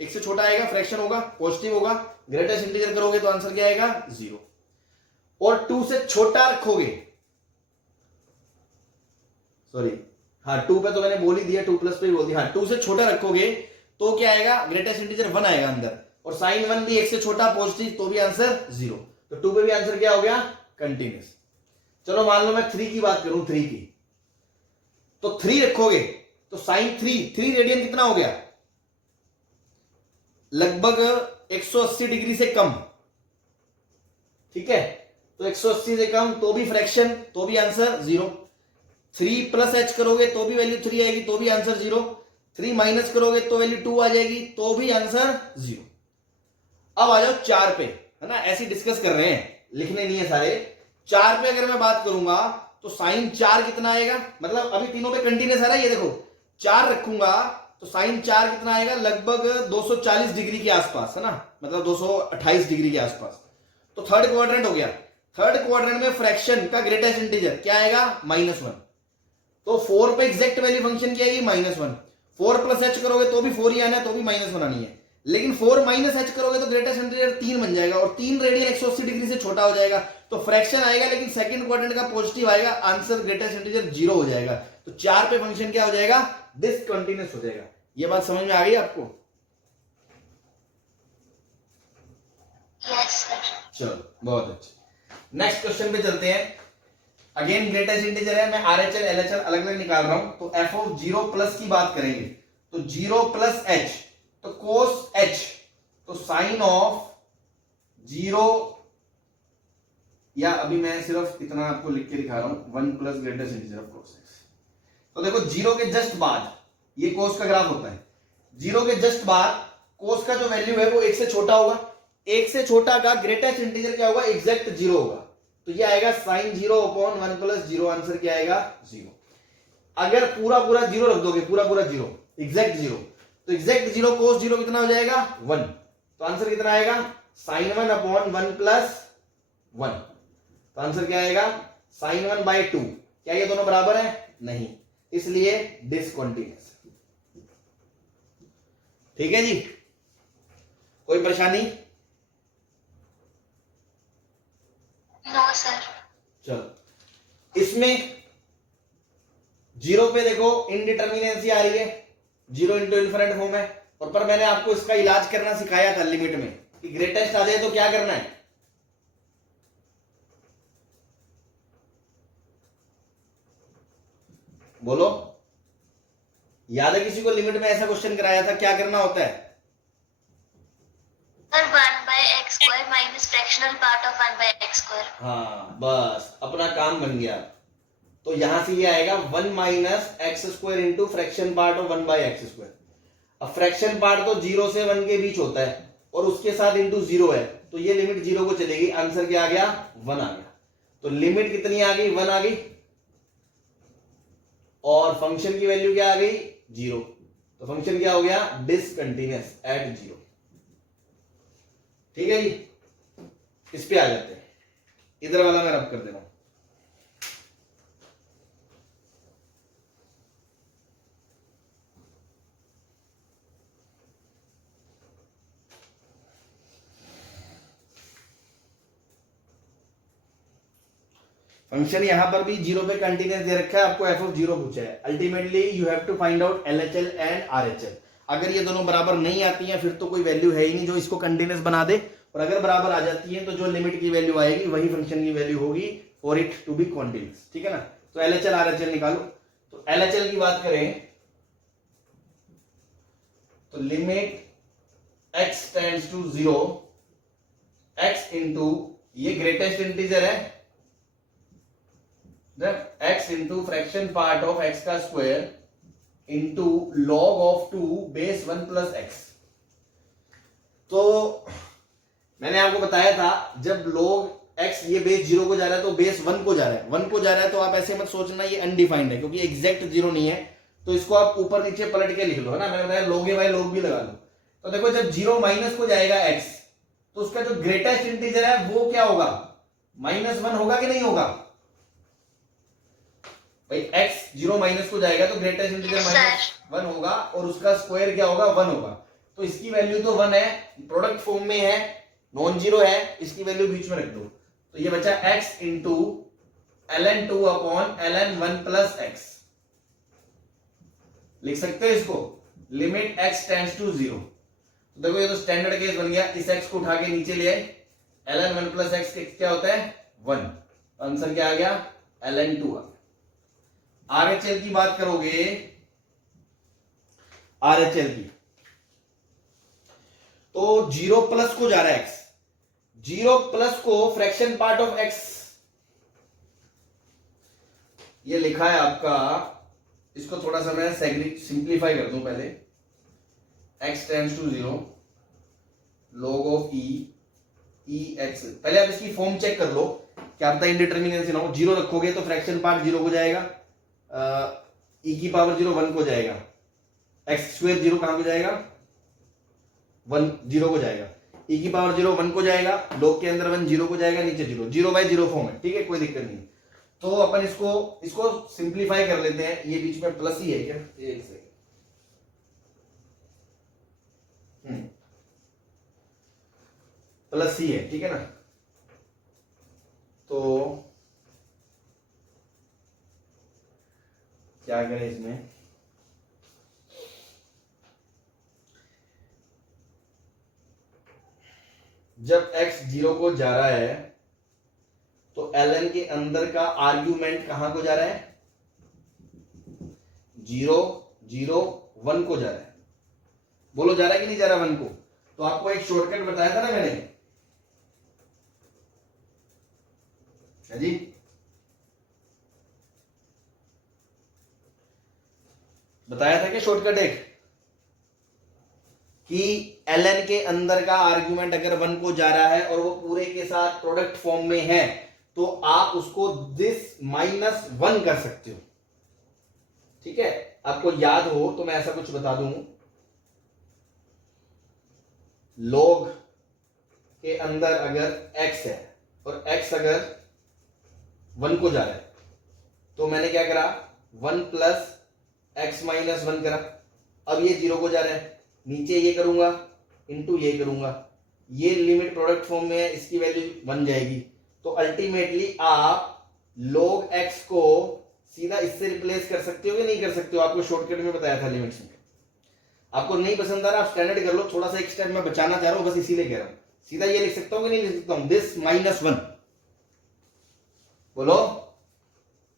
एक से छोटा आएगा, फ्रैक्शन होगा, पॉजिटिव होगा, ग्रेटेस्ट इंटीजर करोगे तो आंसर क्या आएगा 0। और 2 से छोटा रखोगे, सॉरी हाँ 2 पे तो मैंने बोल ही दिया, 2 प्लस पे ही बोल दिया। हाँ 2 से छोटा रखोगे तो क्या आएगा, ग्रेटेस्ट इंटीजर 1 आएगा अंदर, और साइन 1 भी एक से छोटा पॉजिटिव, तो भी आंसर 0। तो 2 पे भी आंसर क्या हो गया, कंटिन्यूअस। चलो मान लो मैं 3 की बात करूं, 3 की, तो 3 रखोगे तो साइन 3 रेडियन कितना हो गया, लगभग 180 डिग्री से कम, ठीक है। तो 180 से कम तो भी फ्रैक्शन, तो भी आंसर 0। 3 प्लस एच करोगे तो भी वैल्यू 3 आएगी, तो भी आंसर 0। 3 माइनस करोगे तो वैल्यू 2 आ जाएगी, तो भी आंसर 0। अब आ जाओ 4 पे, है ना, ऐसे डिस्कस कर रहे हैं, लिखने नहीं है सारे। 4 पे अगर मैं बात करूंगा तो साइन 4 कितना आएगा, मतलब अभी तीनों पे कंटिन्यूस है ना, ये देखो 4 रखूंगा तो साइन 4 कितना आएगा, लगभग 240 डिग्री के आसपास, है ना, मतलब 228 डिग्री के आसपास। तो थर्ड क्वाड्रेंट हो गया। थर्ड क्वाड्रेंट में फ्रैक्शन का ग्रेटेस्ट इंटीजर क्या आएगा, -1। तो 4 पे एग्जैक्ट वैल्यू फंक्शन क्या आएगी, -1। 4 प्लस एच करोगे तो भी 4 ही आना है, तो भी -1 आनी है। लेकिन 4 माइनस एच करोगे तो ग्रेटेस्ट इंटीजर 3 बन जाएगा, और 3 रेडियन 180 डिग्री से छोटा हो जाएगा, तो फ्रैक्शन आएगा, लेकिन सेकंड क्वाड्रेंट का पॉजिटिव आएगा, आंसर ग्रेटेस्ट इंटीजर 0 हो जाएगा। तो 4 पे फंक्शन क्या हो जाएगा, डिसकंटिन्यूअस हो जाएगा। ये बात समझ में आ गई आपको? Yes sir. चलो बहुत अच्छा, नेक्स्ट क्वेश्चन पे चलते हैं। अगेन ग्रेटेस्ट इंटीजर है, मैं RHL LHL अलग अलग निकाल रहा हूं। तो f ऑफ 0 प्लस की बात करेंगे तो 0 प्लस h, तो कोस h, तो साइन ऑफ 0, या अभी मैं सिर्फ इतना आपको लिख के दिखा रहा हूं, 1 plus greatest integer of cos x। तो देखो 0 के जस्ट बाद ये कोस का ग्राफ होता है, 0 के जस्ट बाद कोस का जो वैल्यू है वो 1 से छोटा होगा, 1 से छोटा का ग्रेटेस्ट इंटीजर क्या होगा, एग्जैक्ट 0 होगा, तो ये आएगा साइन 0 अपॉन 1 प्लस 0, आंसर क्या आएगा 0। अगर पूरा 0 रख दोगे, पूरा 0, एग्जैक्ट 0, तो एग्जैक्ट 0 कोस 0 कितना हो जाएगा 1, तो आंसर कितना आएगा साइन 1 अपॉन 1 प्लस 1, तो आंसर क्या आएगा साइन 1/2। क्या ये दोनों बराबर है, नहीं, इसलिए डिसकंटिन्यूअस। ठीक है जी, कोई परेशानी? No sir. चलो इसमें 0 पे देखो इनडिटर्मिनेंसी आ रही है, 0 इंटू इन्फिनिट फॉर्म है, और पर मैंने आपको इसका इलाज करना सिखाया था लिमिट में, कि ग्रेटेस्ट आ जाए तो क्या करना है, बोलो, याद है किसी को? लिमिट में ऐसा क्वेश्चन कराया था, क्या करना होता है? Sir 1/x² minus fractional part of 1/x²। हाँ बस, अपना काम बन गया। तो यहां से ये आएगा 1 minus x² into fraction part of 1/x²। अब फ्रैक्शन पार्ट तो 0 से 1 के बीच होता है, और उसके साथ इंटू 0 है, तो ये लिमिट 0 को चलेगी, आंसर क्या आ गया 1 आ गया। तो लिमिट कितनी आ गई, 1 आ गई, और फंक्शन की वैल्यू क्या आ गई 0, तो फंक्शन क्या हो गया डिसकंटिन्यूअस एट 0। ठीक है जी, इस पे आ जाते हैं, इधर वाला मैं रब कर दे रहा हूं। फंक्शन यहाँ पर भी 0 पे कंटिन्यूस दे रखा है, आपको एफ ऑफ 0 पूछा है। Ultimately you have to find out LHL and RHL। अगर ये दोनों बराबर नहीं आती हैं फिर तो कोई वैल्यू है ही नहीं जो इसको कंटिन्यूस बना दे, और अगर बराबर आ जाती है तो जो लिमिट की वैल्यू आएगी वही फंक्शन की वैल्यू होगी for it to be continuous. ठीक है ना, तो LHL RHL निकालो। तो LHL की बात करें तो limit x tends to 0 x into, ये ग्रेटेस्ट इंटीजर है, जब x into fraction part of x का square into log of 2 base 1 plus x। तो मैंने आपको बताया था जब log x ये बेस 0 को जा रहा है तो बेस 1 को जा रहा है, 1 को जा रहा है, तो आप ऐसे मत सोचना ये अनडिफाइंड है क्योंकि एग्जैक्ट 0 नहीं है, तो इसको आप ऊपर नीचे पलट के लिख लो, है ना। मैंने बताया log a by log b लगा लो। तो देखो जब 0 माइनस को जाएगा x तो उसका जो ग्रेटेस्ट इंटीजर है वो क्या होगा, -1 होगा कि नहीं होगा भाई। x 0 माइनस को जाएगा तो ग्रेटेस्ट इंटीजर -1 होगा और उसका स्क्वायर क्या होगा, 1 होगा। तो इसकी वैल्यू तो 1 है, प्रोडक्ट फॉर्म में है, नॉन जीरो है, इसकी वैल्यू बीच में रख दो। तो ये बचा x into ln2 upon ln1 plus x। लिख सकते हो इसको, लिमिट x टेंड्स टू 0। तो देखो ये तो स्टैंडर्ड केस बन गया, इस x को उठा के नीचे ले आए, ln1 प्लस x क्या होता है 1, आंसर क्या आ गया ln2 आ गया। RHL की बात करोगे, RHL की तो 0 प्लस को जा रहा है x, 0 प्लस को फ्रैक्शन पार्ट ऑफ x, ये लिखा है आपका, इसको थोड़ा सा मैं सिंप्लीफाई कर दूं पहले। x tends to 0 log of e x, पहले आप इसकी फॉर्म चेक कर लो, क्या पता इंडिटरमिनेंसी ना हो। 0 रखोगे तो फ्रैक्शन पार्ट 0 को जाएगा, e की पावर 0 1 को जाएगा, x स्क्वायर 0 कहां को जाएगा 1 0 को जाएगा, e की पावर 0 1 को जाएगा, log के अंदर 1 0 को जाएगा, नीचे 0 0 बाय 0 फॉर्म है। ठीक है, कोई दिक्कत नहीं। तो अपन इसको सिंप्लीफाई कर लेते हैं। ये बीच में प्लस ही है क्या, एक सेकंड, प्लस ही है, ठीक है ना। तो क्या करें इसमें, जब x 0 को जा रहा है तो ln के अंदर का आर्ग्यूमेंट कहां को जा रहा है, 0 0 1 को जा रहा है। बोलो जा रहा है कि नहीं जा रहा 1 को। तो आपको एक शॉर्टकट बताया था ना मैंने, है जी, बताया था कि शॉर्टकट एक, कि ln के अंदर का आर्ग्यूमेंट अगर 1 को जा रहा है और वो पूरे के साथ प्रोडक्ट फॉर्म में है तो आप उसको दिस -1 कर सकते हो। ठीक है, आपको याद हो तो मैं ऐसा कुछ बता दूं, log के अंदर अगर x है और x अगर 1 को जा रहा है तो मैंने क्या करा, 1 प्लस x माइनस 1 करा। अब ये 0 को जा रहा है, नीचे ये करूंगा इंटू ये करूंगा, ये लिमिट प्रोडक्ट फॉर्म में है, इसकी वैल्यू 1 जाएगी। तो अल्टीमेटली आप log x को सीधा इससे रिप्लेस कर सकते हो कि नहीं कर सकते हो, आपको शॉर्टकट में बताया था लिमिट्स में। आपको नहीं पसंद आ रहा आप स्टैंडर्ड कर लो, थोड़ा सा एक स्टेप मैं बचाना चाह रहा हूं, बस इसीलिए कह रहा हूं। सीधा ये लिख सकता हूं कि नहीं लिख सकता हूं, दिस -1, बोलो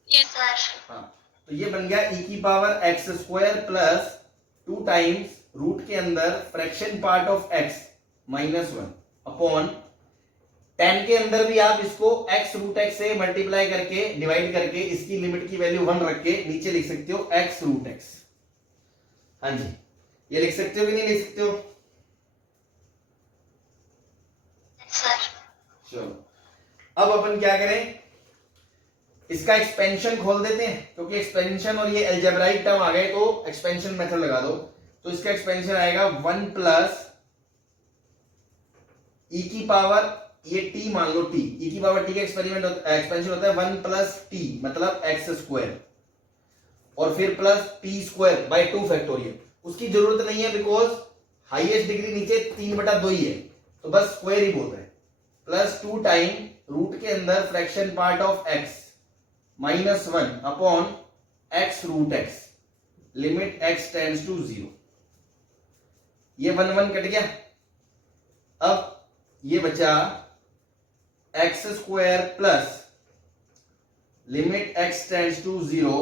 यस सर। हाँ, तो ये बन गया e की power x square plus 2 times root के अंदर fraction part of x -1 upon 10 के अंदर भी आप इसको x रूट x से मल्टीप्लाई करके डिवाइड करके इसकी लिमिट की वैल्यू 1 रख के नीचे लिख सकते हो x रूट x। हाँ जी, ये लिख सकते हो कि नहीं लिख सकते हो, सर। चलो अब अपन क्या करें, इसका एक्सपेंशन खोल देते हैं, क्योंकि एक्सपेंशन और ये अलजेब्राइक टर्म आ गए तो एक्सपेंशन मेथड लगा दो। तो इसका एक्सपेंशन आएगा 1 प्लस e की पावर, ये t मान लो, t e की पावर t का एक्सपेंशन होता है 1 प्लस t मतलब x स्क्वायर, और फिर plus t square by 2 factorial. उसकी जरूरत नहीं है बिकॉज हाईएस्ट डिग्री नीचे 3/2 ही है, तो बस स्क्वायर ही बोल रहे हैं, प्लस 2 टाइम रूट के अंदर fraction part of x -1 upon x root x, limit x tends to 0। ये 1 1 कट गया। अब ये बचा x square plus limit x tends to 0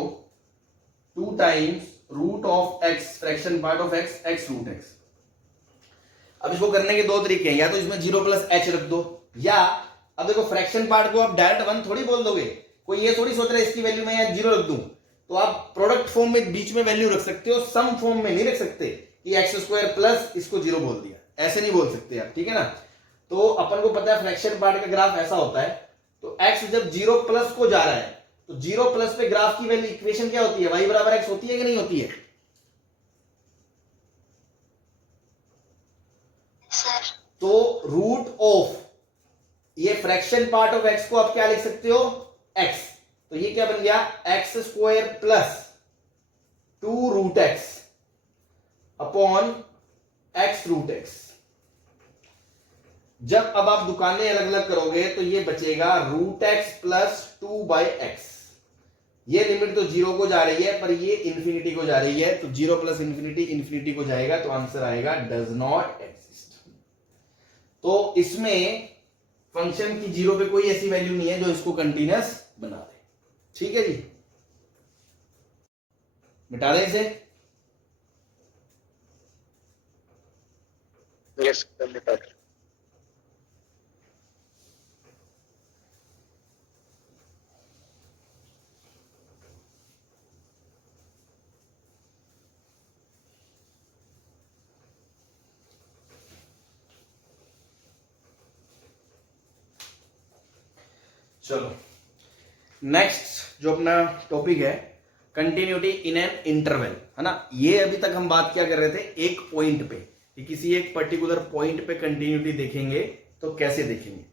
2 times root of x, fraction part of x, x root x। अब इसको करने के दो तरीके हैं, या तो इसमें 0 प्लस h रख दो, या अब देखो फ्रैक्शन पार्ट को आप डायरेक्ट 1 थोड़ी बोल दोगे, कोई ये थोड़ी सोच रहा है इसकी वैल्यू में या 0 रख दूं, तो आप प्रोडक्ट फॉर्म में बीच में वैल्यू रख सकते हो, सम फॉर्म में नहीं रख सकते कि एक्स स्क्वायर प्लस इसको 0 बोल दिया, ऐसे नहीं बोल सकते आप, ठीक है ना। तो अपन को पता है फ्रैक्शन पार्ट का ग्राफ ऐसा होता है, तो x जब 0 प्लस को जा रहा है तो 0 प्लस पे ग्राफ की वैल्यू इक्वेशन क्या होती है, y बराबर x होती है कि नहीं होती है? सर तो रूट ऑफ ये फ्रैक्शन पार्ट ऑफ x को आप क्या लिख सकते हो, x, तो ये क्या बन गया x square plus 2 root x upon x root x। जब अब आप दुकानें अलग अलग करोगे तो ये बचेगा root x plus 2 by x. ये लिमिट तो 0 को जा रही है पर ये इंफिनिटी को जा रही है, तो 0 प्लस इंफिनिटी इंफिनिटी को जाएगा, तो आंसर आएगा डज नॉट एग्जिस्ट। तो इसमें फंक्शन की 0 पे कोई ऐसी वैल्यू नहीं है जो इसको कंटीन्यूअस बना दे, ठीक है जी। मिटा दें इसे। यस मिटा दो। चलो नेक्स्ट जो अपना टॉपिक है कंटिन्यूटी इन एन इंटरवल, है ना। ये अभी तक हम बात क्या कर रहे थे, एक पॉइंट पे, कि किसी एक पर्टिकुलर पॉइंट पे कंटिन्यूटी देखेंगे तो कैसे देखेंगे।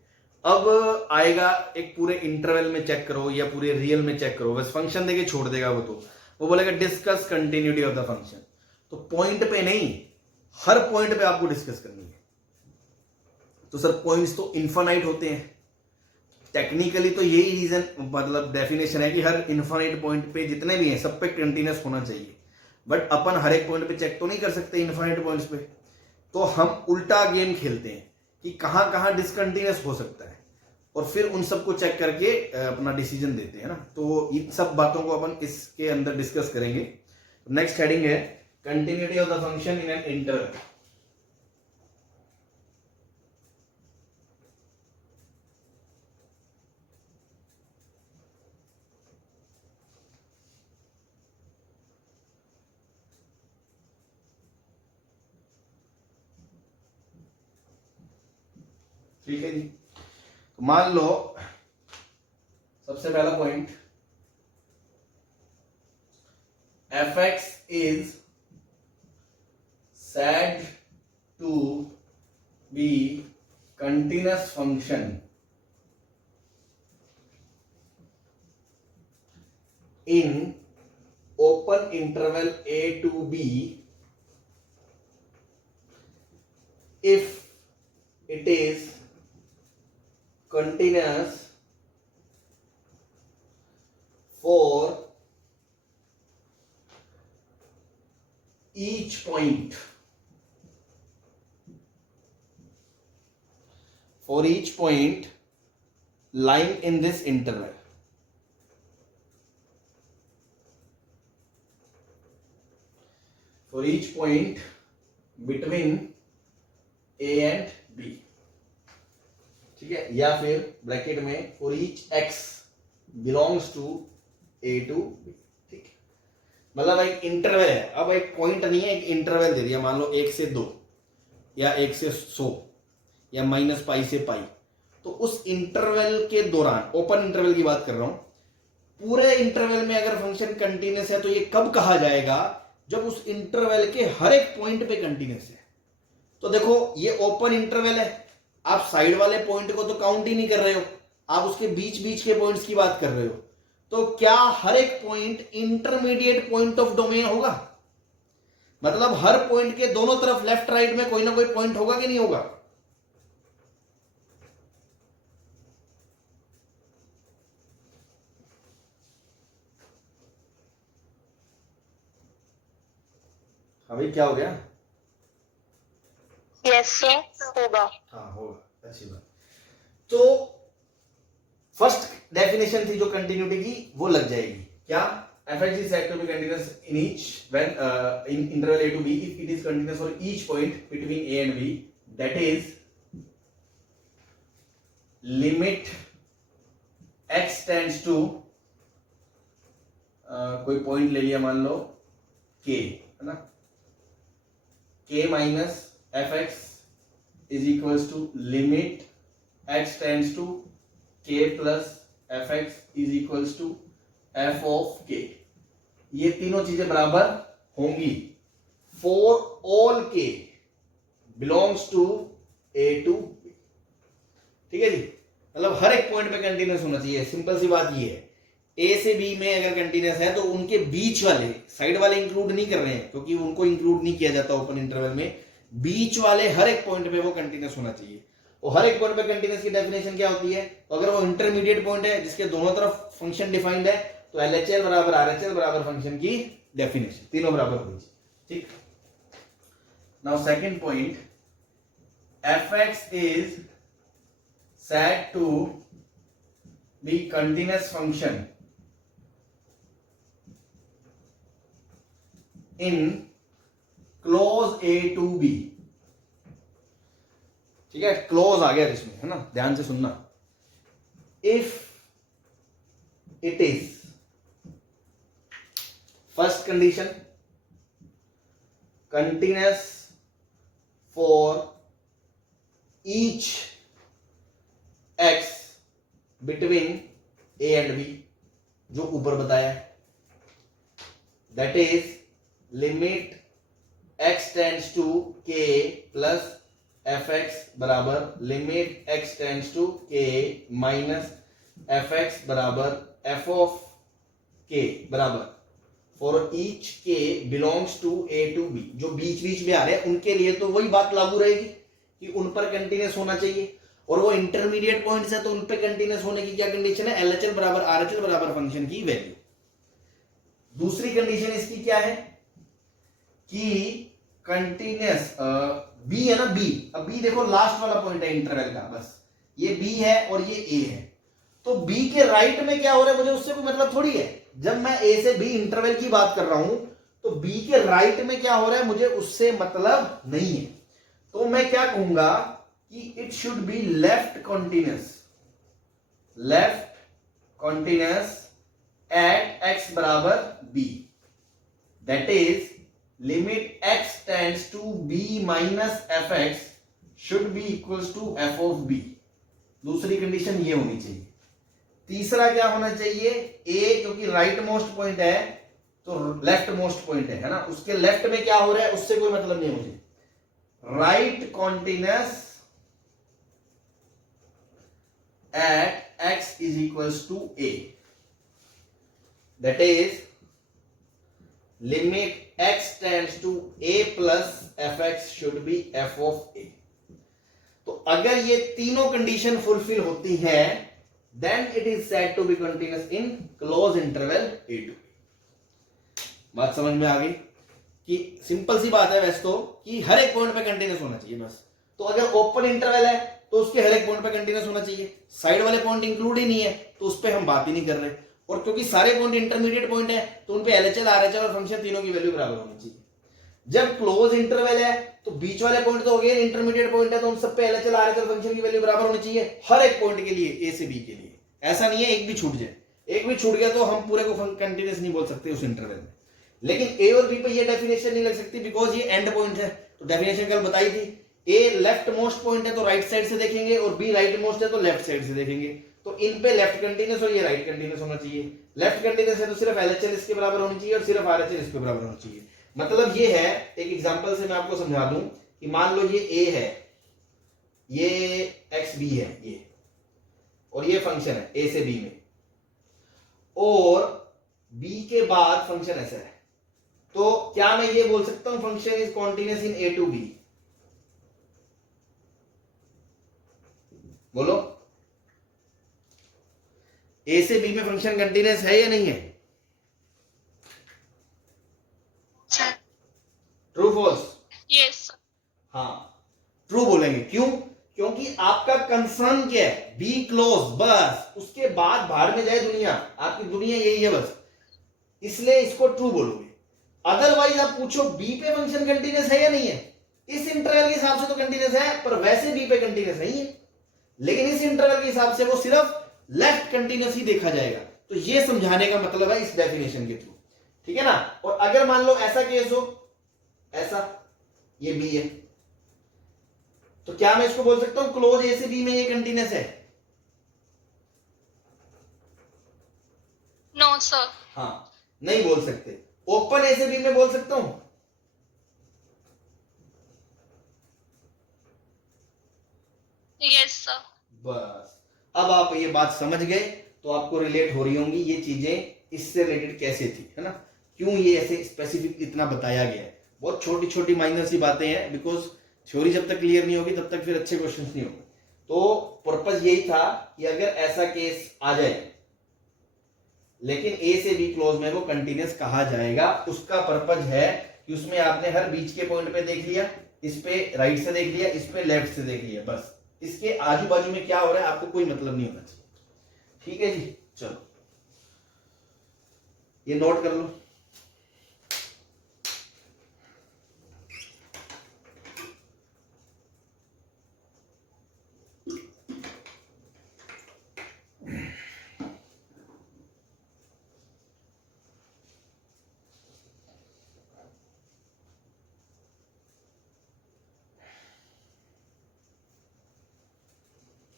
अब आएगा एक पूरे इंटरवल में चेक करो या पूरे रियल में चेक करो, बस फंक्शन देके छोड़ देगा वो बोलेगा discuss continuity of the function. तो पॉइंट पे नहीं, हर पॉइंट पे आपको डिस्कस करनी है। तो सर पॉइंट्स तो इन्फानाइट होते हैं, टेक्निकली तो यही रीजन मतलब डेफिनेशन है कि हर इन्फानाइट पॉइंट पे जितने भी हैं सब पे कंटिन्यूअस होना चाहिए, बट अपन हर एक पॉइंट पे चेक तो नहीं कर सकते इन्फानाइट पॉइंट्स पे। तो हम उल्टा गेम खेलते हैं कि कहां कहां डिसकंटिन्यूअस हो सकता है, और फिर उन सबको चेक करके अपना डिसीजन देते हैं ना। तो इन सब बातों को अपन इसके अंदर डिस्कस करेंगे। नेक्स्ट हेडिंग है continuity of the function in an interval. ठीक है जी। तो मान लो सबसे पहला point, F x is said to be continuous function in open interval a to b if it is continuous for each point, lying in this interval. For each point between a and b, ठीक है, या फिर bracket में for each x belongs to a to b, ठीक है। मतलब एक interval है, अब एक पॉइंट नहीं है, एक इंटरवल दे दिया, मान लो 1 से 2 या 1 से 100 या -π से π। तो उस इंटरवल के दौरान, ओपन इंटरवल की बात कर रहा हूं, पूरे इंटरवल में अगर फंक्शन कंटिन्यूअस है तो ये कब कहा जाएगा, जब उस इंटरवल के हर एक पॉइंट पे कंटिन्यूअस है। तो देखो ये ओपन इंटरवल है, आप साइड वाले पॉइंट को तो काउंट ही नहीं कर रहे हो, आप उसके बीच बीच के पॉइंट्स की बात कर रहे हो। तो क्या हर एक point intermediate point of domain होगा? मतलब हर पॉइंट के दोनों तरफ लेफ्ट राइट में कोई ना कोई पॉइंट होगा कि नहीं होगा? अभी क्या हो गया? Yes, sir. होगा. हाँ होगा, अच्छी बात. तो फर्स्ट डेफिनेशन थी जो कंटिन्यूटी की, वो लग जाएगी. क्या? fx is said to be continuous in each when in interval a to b if it is continuous for each point between a and b, that is limit x tends to कोई point ले लिया मान लो k, है ना, k minus F x is equals to limit x tends to k plus F x is equals to f of k. ये तीनों चीजें बराबर होंगी for all k belongs to a to b. ठीक है जी, मतलब हर एक पॉइंट पे कंटिन्यूस होना चाहिए. सिंपल सी बात ये है, a से b में अगर कंटिन्यूस है तो उनके बीच वाले साइड वाले इंक्लूड नहीं कर रहे हैं, क्योंकि उनको इंक्लूड नहीं किया जाता ओपन इंटरवल में. बीच वाले हर एक पॉइंट पे वो कंटिन्यूस होना चाहिए. और हर एक पॉइंट पे कंटिन्यूस की डेफिनेशन क्या होती है? तो अगर वो इंटरमीडिएट पॉइंट है जिसके दोनों तरफ फंक्शन डिफाइंड है, तो LHL बराबर RHL बराबर फंक्शन की डेफिनेशन तीनों बराबर होनी चाहिए. ठीक. Now second point, fx is said to be continuous function in close a to b. ठीक है, क्लोज आ गया इसमें, है ना, ध्यान से सुनना. If it is, first condition, continuous for each x between a and b, जो ऊपर बताया, that is limit x tends to k plus F X बराबर limit x tends to k minus F X बराबर F of k बराबर for each k belongs to a to b. जो बीच बीच में आ रहे हैं उनके लिए तो वही बात लागू रहेगी कि उन पर कंटिन्यूस होना चाहिए, और वो इंटरमीडिएट पॉइंट्स है तो उन पे कंटिन्यूस होने की क्या कंडीशन है? LHL बराबर RHL बराबर फंक्शन की वैल्यू. दूसरी कंडीशन इसकी क्या है कि कंटिन्यूस B है ना, B. अब B देखो लास्ट वाला पॉइंट है इंटरवल का, बस ये B है और ये A है. तो B के राइट में क्या हो रहा है मुझे उससे कोई मतलब थोड़ी है. जब मैं A से B इंटरवल की बात कर रहा हूं तो B के राइट में क्या हो रहा है मुझे उससे मतलब नहीं है. तो मैं क्या कहूंगा कि it should be left continuous at x बराबर b, that is limit x tends to b minus F x should be equals to f of b. दूसरी कंडीशन ये होनी चाहिए. तीसरा क्या होना चाहिए? a क्योंकि राइट मोस्ट पॉइंट है तो लेफ्ट मोस्ट पॉइंट है ना, उसके लेफ्ट में क्या हो रहा है उससे कोई मतलब नहीं मुझे. Right continuous at x is equals to a, that is limit x tends to a plus fx should be f of a. तो अगर ये तीनों कंडीशन फुलफिल होती है then it is said to be continuous in close interval a to b. बात समझ में आ गई कि सिंपल सी बात है वैसे तो कि हर एक पॉइंट पे कंटिन्यूस होना चाहिए बस. तो अगर ओपन इंटरवल है तो उसके हर एक पॉइंट पे कंटिन्यूस होना चाहिए. साइड वाले पॉइंट इंक्लूड ही नहीं है तो उस पे हम बात ही नहीं कर रहे. और क्योंकि सारे पॉइंट इंटरमीडिएट पॉइंट है तो उन पे LHL RHL और फंक्शन तीनों की वैल्यू बराबर होनी चाहिए. जब क्लोज इंटरवल है तो बीच वाले पॉइंट तो अगेन इंटरमीडिएट पॉइंट है तो उन सब पे LHL RHL फंक्शन की वैल्यू बराबर होनी चाहिए हर एक पॉइंट के लिए, A से B के लिए. ऐसा नहीं है एक भी छूट जाए. एक भी छूट गया तो हम पूरे को कंटिन्यूस नहीं बोल सकते उस इंटरवल में. लेकिन A और B पे ये डेफिनेशन नहीं लग सकती बिकॉज ये एंड पॉइंट है. तो डेफिनेशन कल बताई थी, A लेफ्ट मोस्ट पॉइंट है तो राइट साइड से देखेंगे और B राइट मोस्ट है तो लेफ्ट साइड से देखेंगे. तो इन पे लेफ्ट कंटिन्यूस और ये राइट कंटिन्यूस होना चाहिए. लेफ्ट कंटिन्यूस है तो सिर्फ LHL इसके बराबर होनी चाहिए और सिर्फ RHL इसके बराबर होना चाहिए. मतलब ये है, एक एग्जांपल से मैं आपको समझा दूं कि मान लो ये A है, ये XB है ये, और ये फंक्शन है A से B में, और B के बाद फंक्शन ऐसा है. तो क्या मैं ये बोल सकता हूं function is continuous in A to B? बोलो, A से B में फंक्शन कंटिन्यूस है या नहीं है? True false? Yes. हाँ, ट्रू बोलेंगे। क्यों? क्योंकि आपका कंसर्न क्या है? बी क्लोज, बस उसके बाद भाड़ में जाए दुनिया, आपकी दुनिया यही है बस, इसलिए इसको ट्रू बोलोगे। अदरवाइज आप पूछो बी पे फंक्शन कंटीन्यूअस है या नहीं है, इस इंटरवल के हिसाब से तो कंटीन्यूअस है, पर वैसे बी पे कंटीन्यूअस नहीं है, लेकिन इस इंटरवल के हिसाब से वो सिर्फ लेफ्ट कंटीन्यूअस ही देखा जाएगा। तो ये समझाने का मतलब है इस डेफिनेशन के थ्रू, ठीक है ना। और अगर मान लो ऐसा केस हो, ऐसा ये बी है, तो क्या मैं इसको बोल सकता हूं क्लोज ए से बी में ये कंटीन्यूअस है? No, sir. हाँ, नहीं बोल सकते। ओपन ए से बी में बोल सकता हूं? Yes, sir. बस, अब आप ये बात समझ गए तो आपको रिलेट हो रही होंगी ये चीजें इससे रिलेटेड कैसे थी, है ना, क्यों ये ऐसे स्पेसिफिक इतना बताया गया है। बहुत छोटी छोटी माइनर सी बातें हैं, बिकॉज थ्योरी जब तक क्लियर नहीं होगी तब तक फिर अच्छे क्वेश्चंस नहीं होंगे। तो पर्पस यही था कि अगर ऐसा केस आ जाए लेकिन ए से बी क्लोज में वो कंटीन्यूअस कहा जाएगा, उसका पर्पस है कि उसमें आपने हर बीच के पॉइंट पे देख लिया, इस पे राइट से देख लिया, इस पे लेफ्ट से देख लिया, बस इसके आजू बाजू में क्या हो रहा है आपको कोई मतलब नहीं होना चाहिए। ठीक है जी, चलो ये नोट कर लो।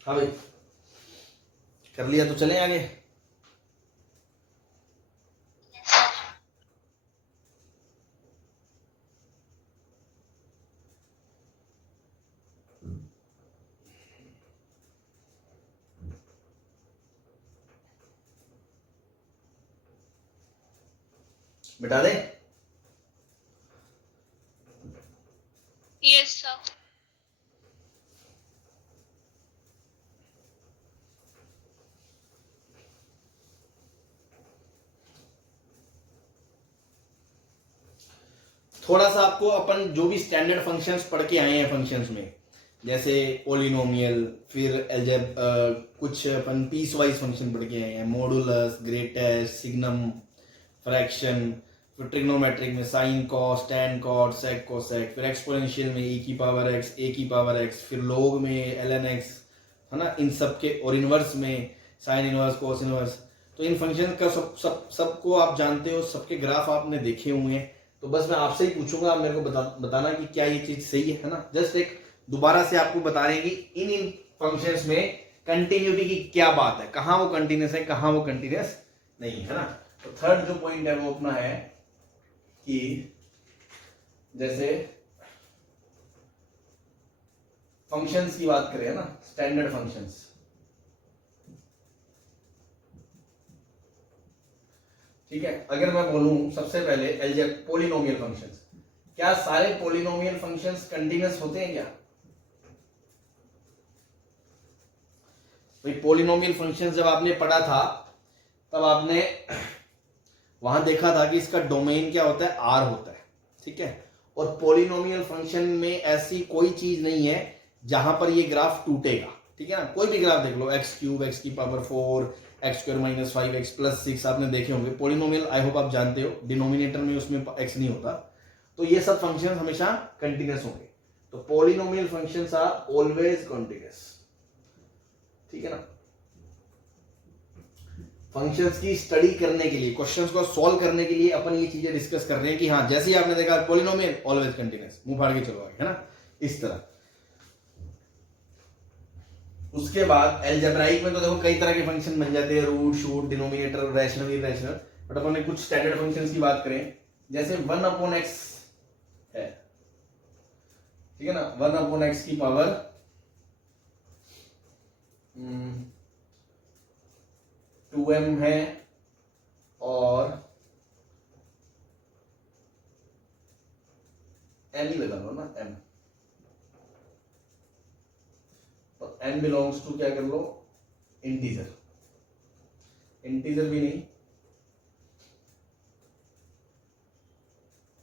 हाँ भाई, कर लिया तो चलें आगे। Yes, sir. बिठा दें? Yes, sir. थोड़ा सा आपको अपन जो भी स्टैंडर्ड फंक्शंस पढ़ के आए हैं फंक्शंस में, जैसे पोलिनोमियल, फिर कुछ अपन पीस वाइज फंक्शन पढ़ के आए हैं, मॉडुलस, ग्रेटेस्ट, सिग्नम, फ्रैक्शन, फिर ट्रिग्नोमेट्रिक में sine cos, tan cot, sec cosec, फिर एक्सपोनेंशियल में e की पावर x, a की पावर x, फिर log में ln x, है ना, इन सब के, और इनवर्स में साइन इनवर्स, कोस इनवर्स। तो इन फंक्शन का सबको आप जानते हो, सबके ग्राफ आपने देखे हुए हैं। तो बस मैं आपसे ही पूछूंगा, आप मेरे को बताना कि क्या ये चीज सही है ना। जस्ट एक दोबारा से आपको बता रहे हैं कि इन फंक्शंस में कंटिन्यूटी की क्या बात है, कहां वो कंटिन्यूस है, कहां वो कंटिन्यूस नहीं है ना। तो थर्ड जो पॉइंट है वो अपना है कि जैसे फंक्शंस की बात करें ना, स्टैंडर्ड फंक्शंस, ठीक है। अगर मैं बोलूं सबसे पहले पोलिनोमियल फंक्शंस, क्या सारे पोलिनोमियल फंक्शंस कंटीन्यूअस होते हैं क्या? भाई पोलिनोमियल फंक्शंस जब आपने पढ़ा था तब आपने वहां देखा था कि इसका डोमेन क्या होता है, आर होता है, ठीक है। और पोलिनोमियल फंक्शन में ऐसी कोई चीज नहीं है जहां पर ये ग्राफ टूटेगा, ठीक है ना। कोई भी ग्राफ देख लो, एक्स क्यूब, एक्स की power 4, x square minus 5, x plus 6, आपने देखे होंगे। पोलिनोमियल आई होप आप जानते हो, डिनोमिनेटर में उसमें एक्स नहीं होता, तो ये सब फंक्शन हमेशा कंटिन्यूअस होंगे। तो polynomial functions are always continuous, ठीक है ना। फंक्शंस की स्टडी करने के लिए, क्वेश्चंस को सॉल्व करने के लिए अपन ये चीजें डिस्कस कर रहे हैं कि हाँ, जैसे ही आपने देखा पोलिनोमियल ऑलवेज कंटिन्यूअस, मुंह फाड़ के चलो आगे, है ना, इस तरह। उसके बाद एलजेब्राइक में तो देखो कई तरह के फंक्शन बन जाते हैं, root, shoot, denominator, rational, irrational. But अपन ने कुछ स्टैंडर्ड फंक्शंस की बात करें, जैसे 1/x है, ठीक है ना, 1/x की पावर 2m है, और m ही लगा लो ना, m, तो n बिलोंग्स टू क्या कर लो, इंटीजर, इंटीजर भी नहीं,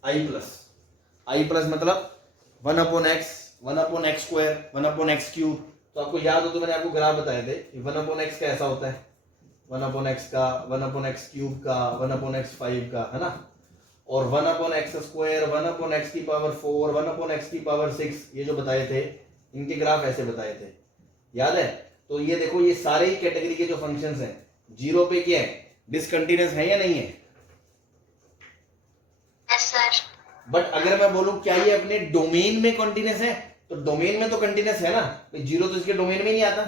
i प्लस। आई प्लस मतलब 1/x 1/x², 1/x³। तो आपको याद हो तो मैंने आपको ग्राफ बताए थे 1/x का ऐसा होता है, 1/x का, 1/x³ का, 1/x5 का, है ना। और 1/x², 1/x⁴, 1/x6 ये जो बताए थे इनके ग्राफ ऐसे बताए थे, याद है। तो ये देखो ये सारे ही कैटेगरी के जो फंक्शंस हैं जीरो पे क्या है, डिसकंटिन्यूअस है या नहीं है। Yes, sir. बट अगर मैं बोलूं क्या ये अपने डोमेन में कंटिन्यूअस है, तो डोमेन में तो कंटिन्यूअस है ना, जीरो तो इसके डोमेन में नहीं आता।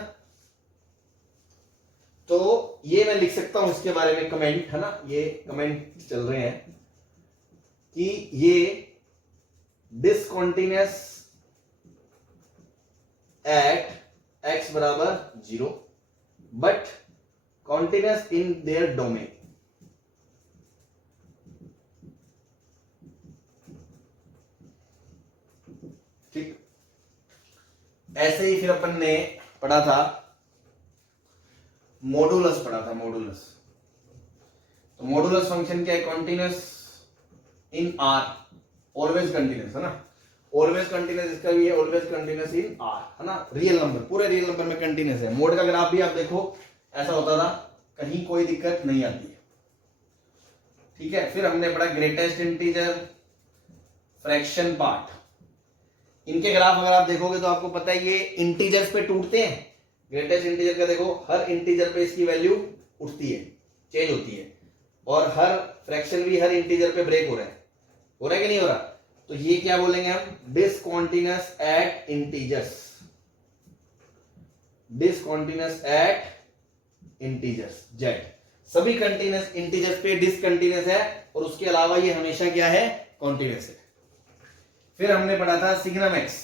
तो ये मैं लिख सकता हूं इसके बारे में कमेंट, है ना, ये कमेंट चल रहे हैं कि ये डिसकंटिन्यूअस एट x बराबर 0 but continuous in their domain. ठीक, ऐसे ही फिर अपन ने पढ़ा था मॉडुलस, पढ़ा था मॉडुलस। तो मॉडुलस फंक्शन क्या है, continuous in are, always continuous, है ना, ऑलवेज कंटिन्यूअस, इसका भी है ऑलवेज कंटिन्यूअस इन आर, है ना, रियल नंबर, पूरे रियल नंबर में कंटिन्यूअस है। मोड का ग्राफ भी आप देखो ऐसा होता था, कहीं कोई दिक्कत नहीं आती है। ठीक है, फिर हमने पढ़ा ग्रेटेस्ट इंटीजर, फ्रैक्शन पार्ट। इनके ग्राफ अगर आप देखोगे तो आपको पता है ये इंटीजर्स पे टूटते हैं। ग्रेटेस्ट इंटीजर का देखो हर इंटीजर पे इसकी वैल्यू उठती है, चेंज होती है, और हर फ्रैक्शन भी हर इंटीजर पे ब्रेक हो रहा है कि नहीं हो रहा। तो ये क्या बोलेंगे हम, discontinuous at integers, discontinuous at integers Z, सभी कंटिन्यूअस इंटीजर्स पे डिसकंटिन्यूअस है, और उसके अलावा ये हमेशा क्या है, कॉन्टिन्यूअस है। फिर हमने पढ़ा था सिग्नम एक्स,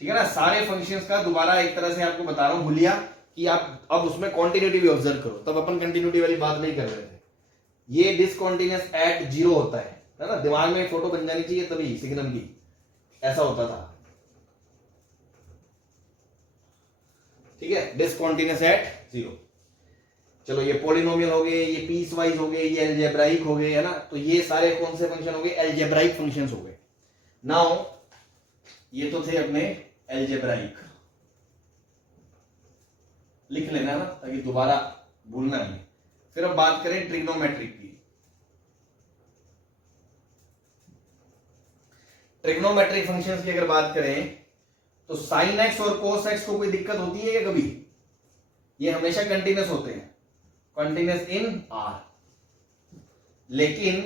ठीक है ना, सारे फंक्शंस का दोबारा एक तरह से आपको बता रहा हूं भूलिया कि आप अब उसमें कॉन्टिन्यूटी भी ऑब्जर्व करो, तब अपन कंटिन्यूटी वाली बात नहीं कर रहे थे। ये डिसकंटिन्यूअस एट 0 होता है ना, दिमाग में फोटो बन जानी चाहिए तभी सिग्नम की, ऐसा होता था। ठीक है, डिसकंटिन्यूअस एट 0। चलो ये पॉलिनोमियल हो गए, ये पीस वाइज हो गए, ये अलजेब्राइक हो गए, है ना। तो ये सारे कौन से फंक्शन हो गए, अलजेब्राइक फंक्शंस हो गए। नाउ ये तो थे अपने अलजेब्राइक, लिख लेना ना ताकि दोबारा भूलना नहीं। फिर अब बात करें ट्रिग्नोमेट्रिक की। ट्रिग्नोमेट्रिक फंक्शंस की अगर बात करें तो साइन एक्स और कोस एक्स को कोई दिक्कत होती है क्या कभी, ये हमेशा कंटिन्यूअस होते हैं, कंटिन्यूअस इन आर। लेकिन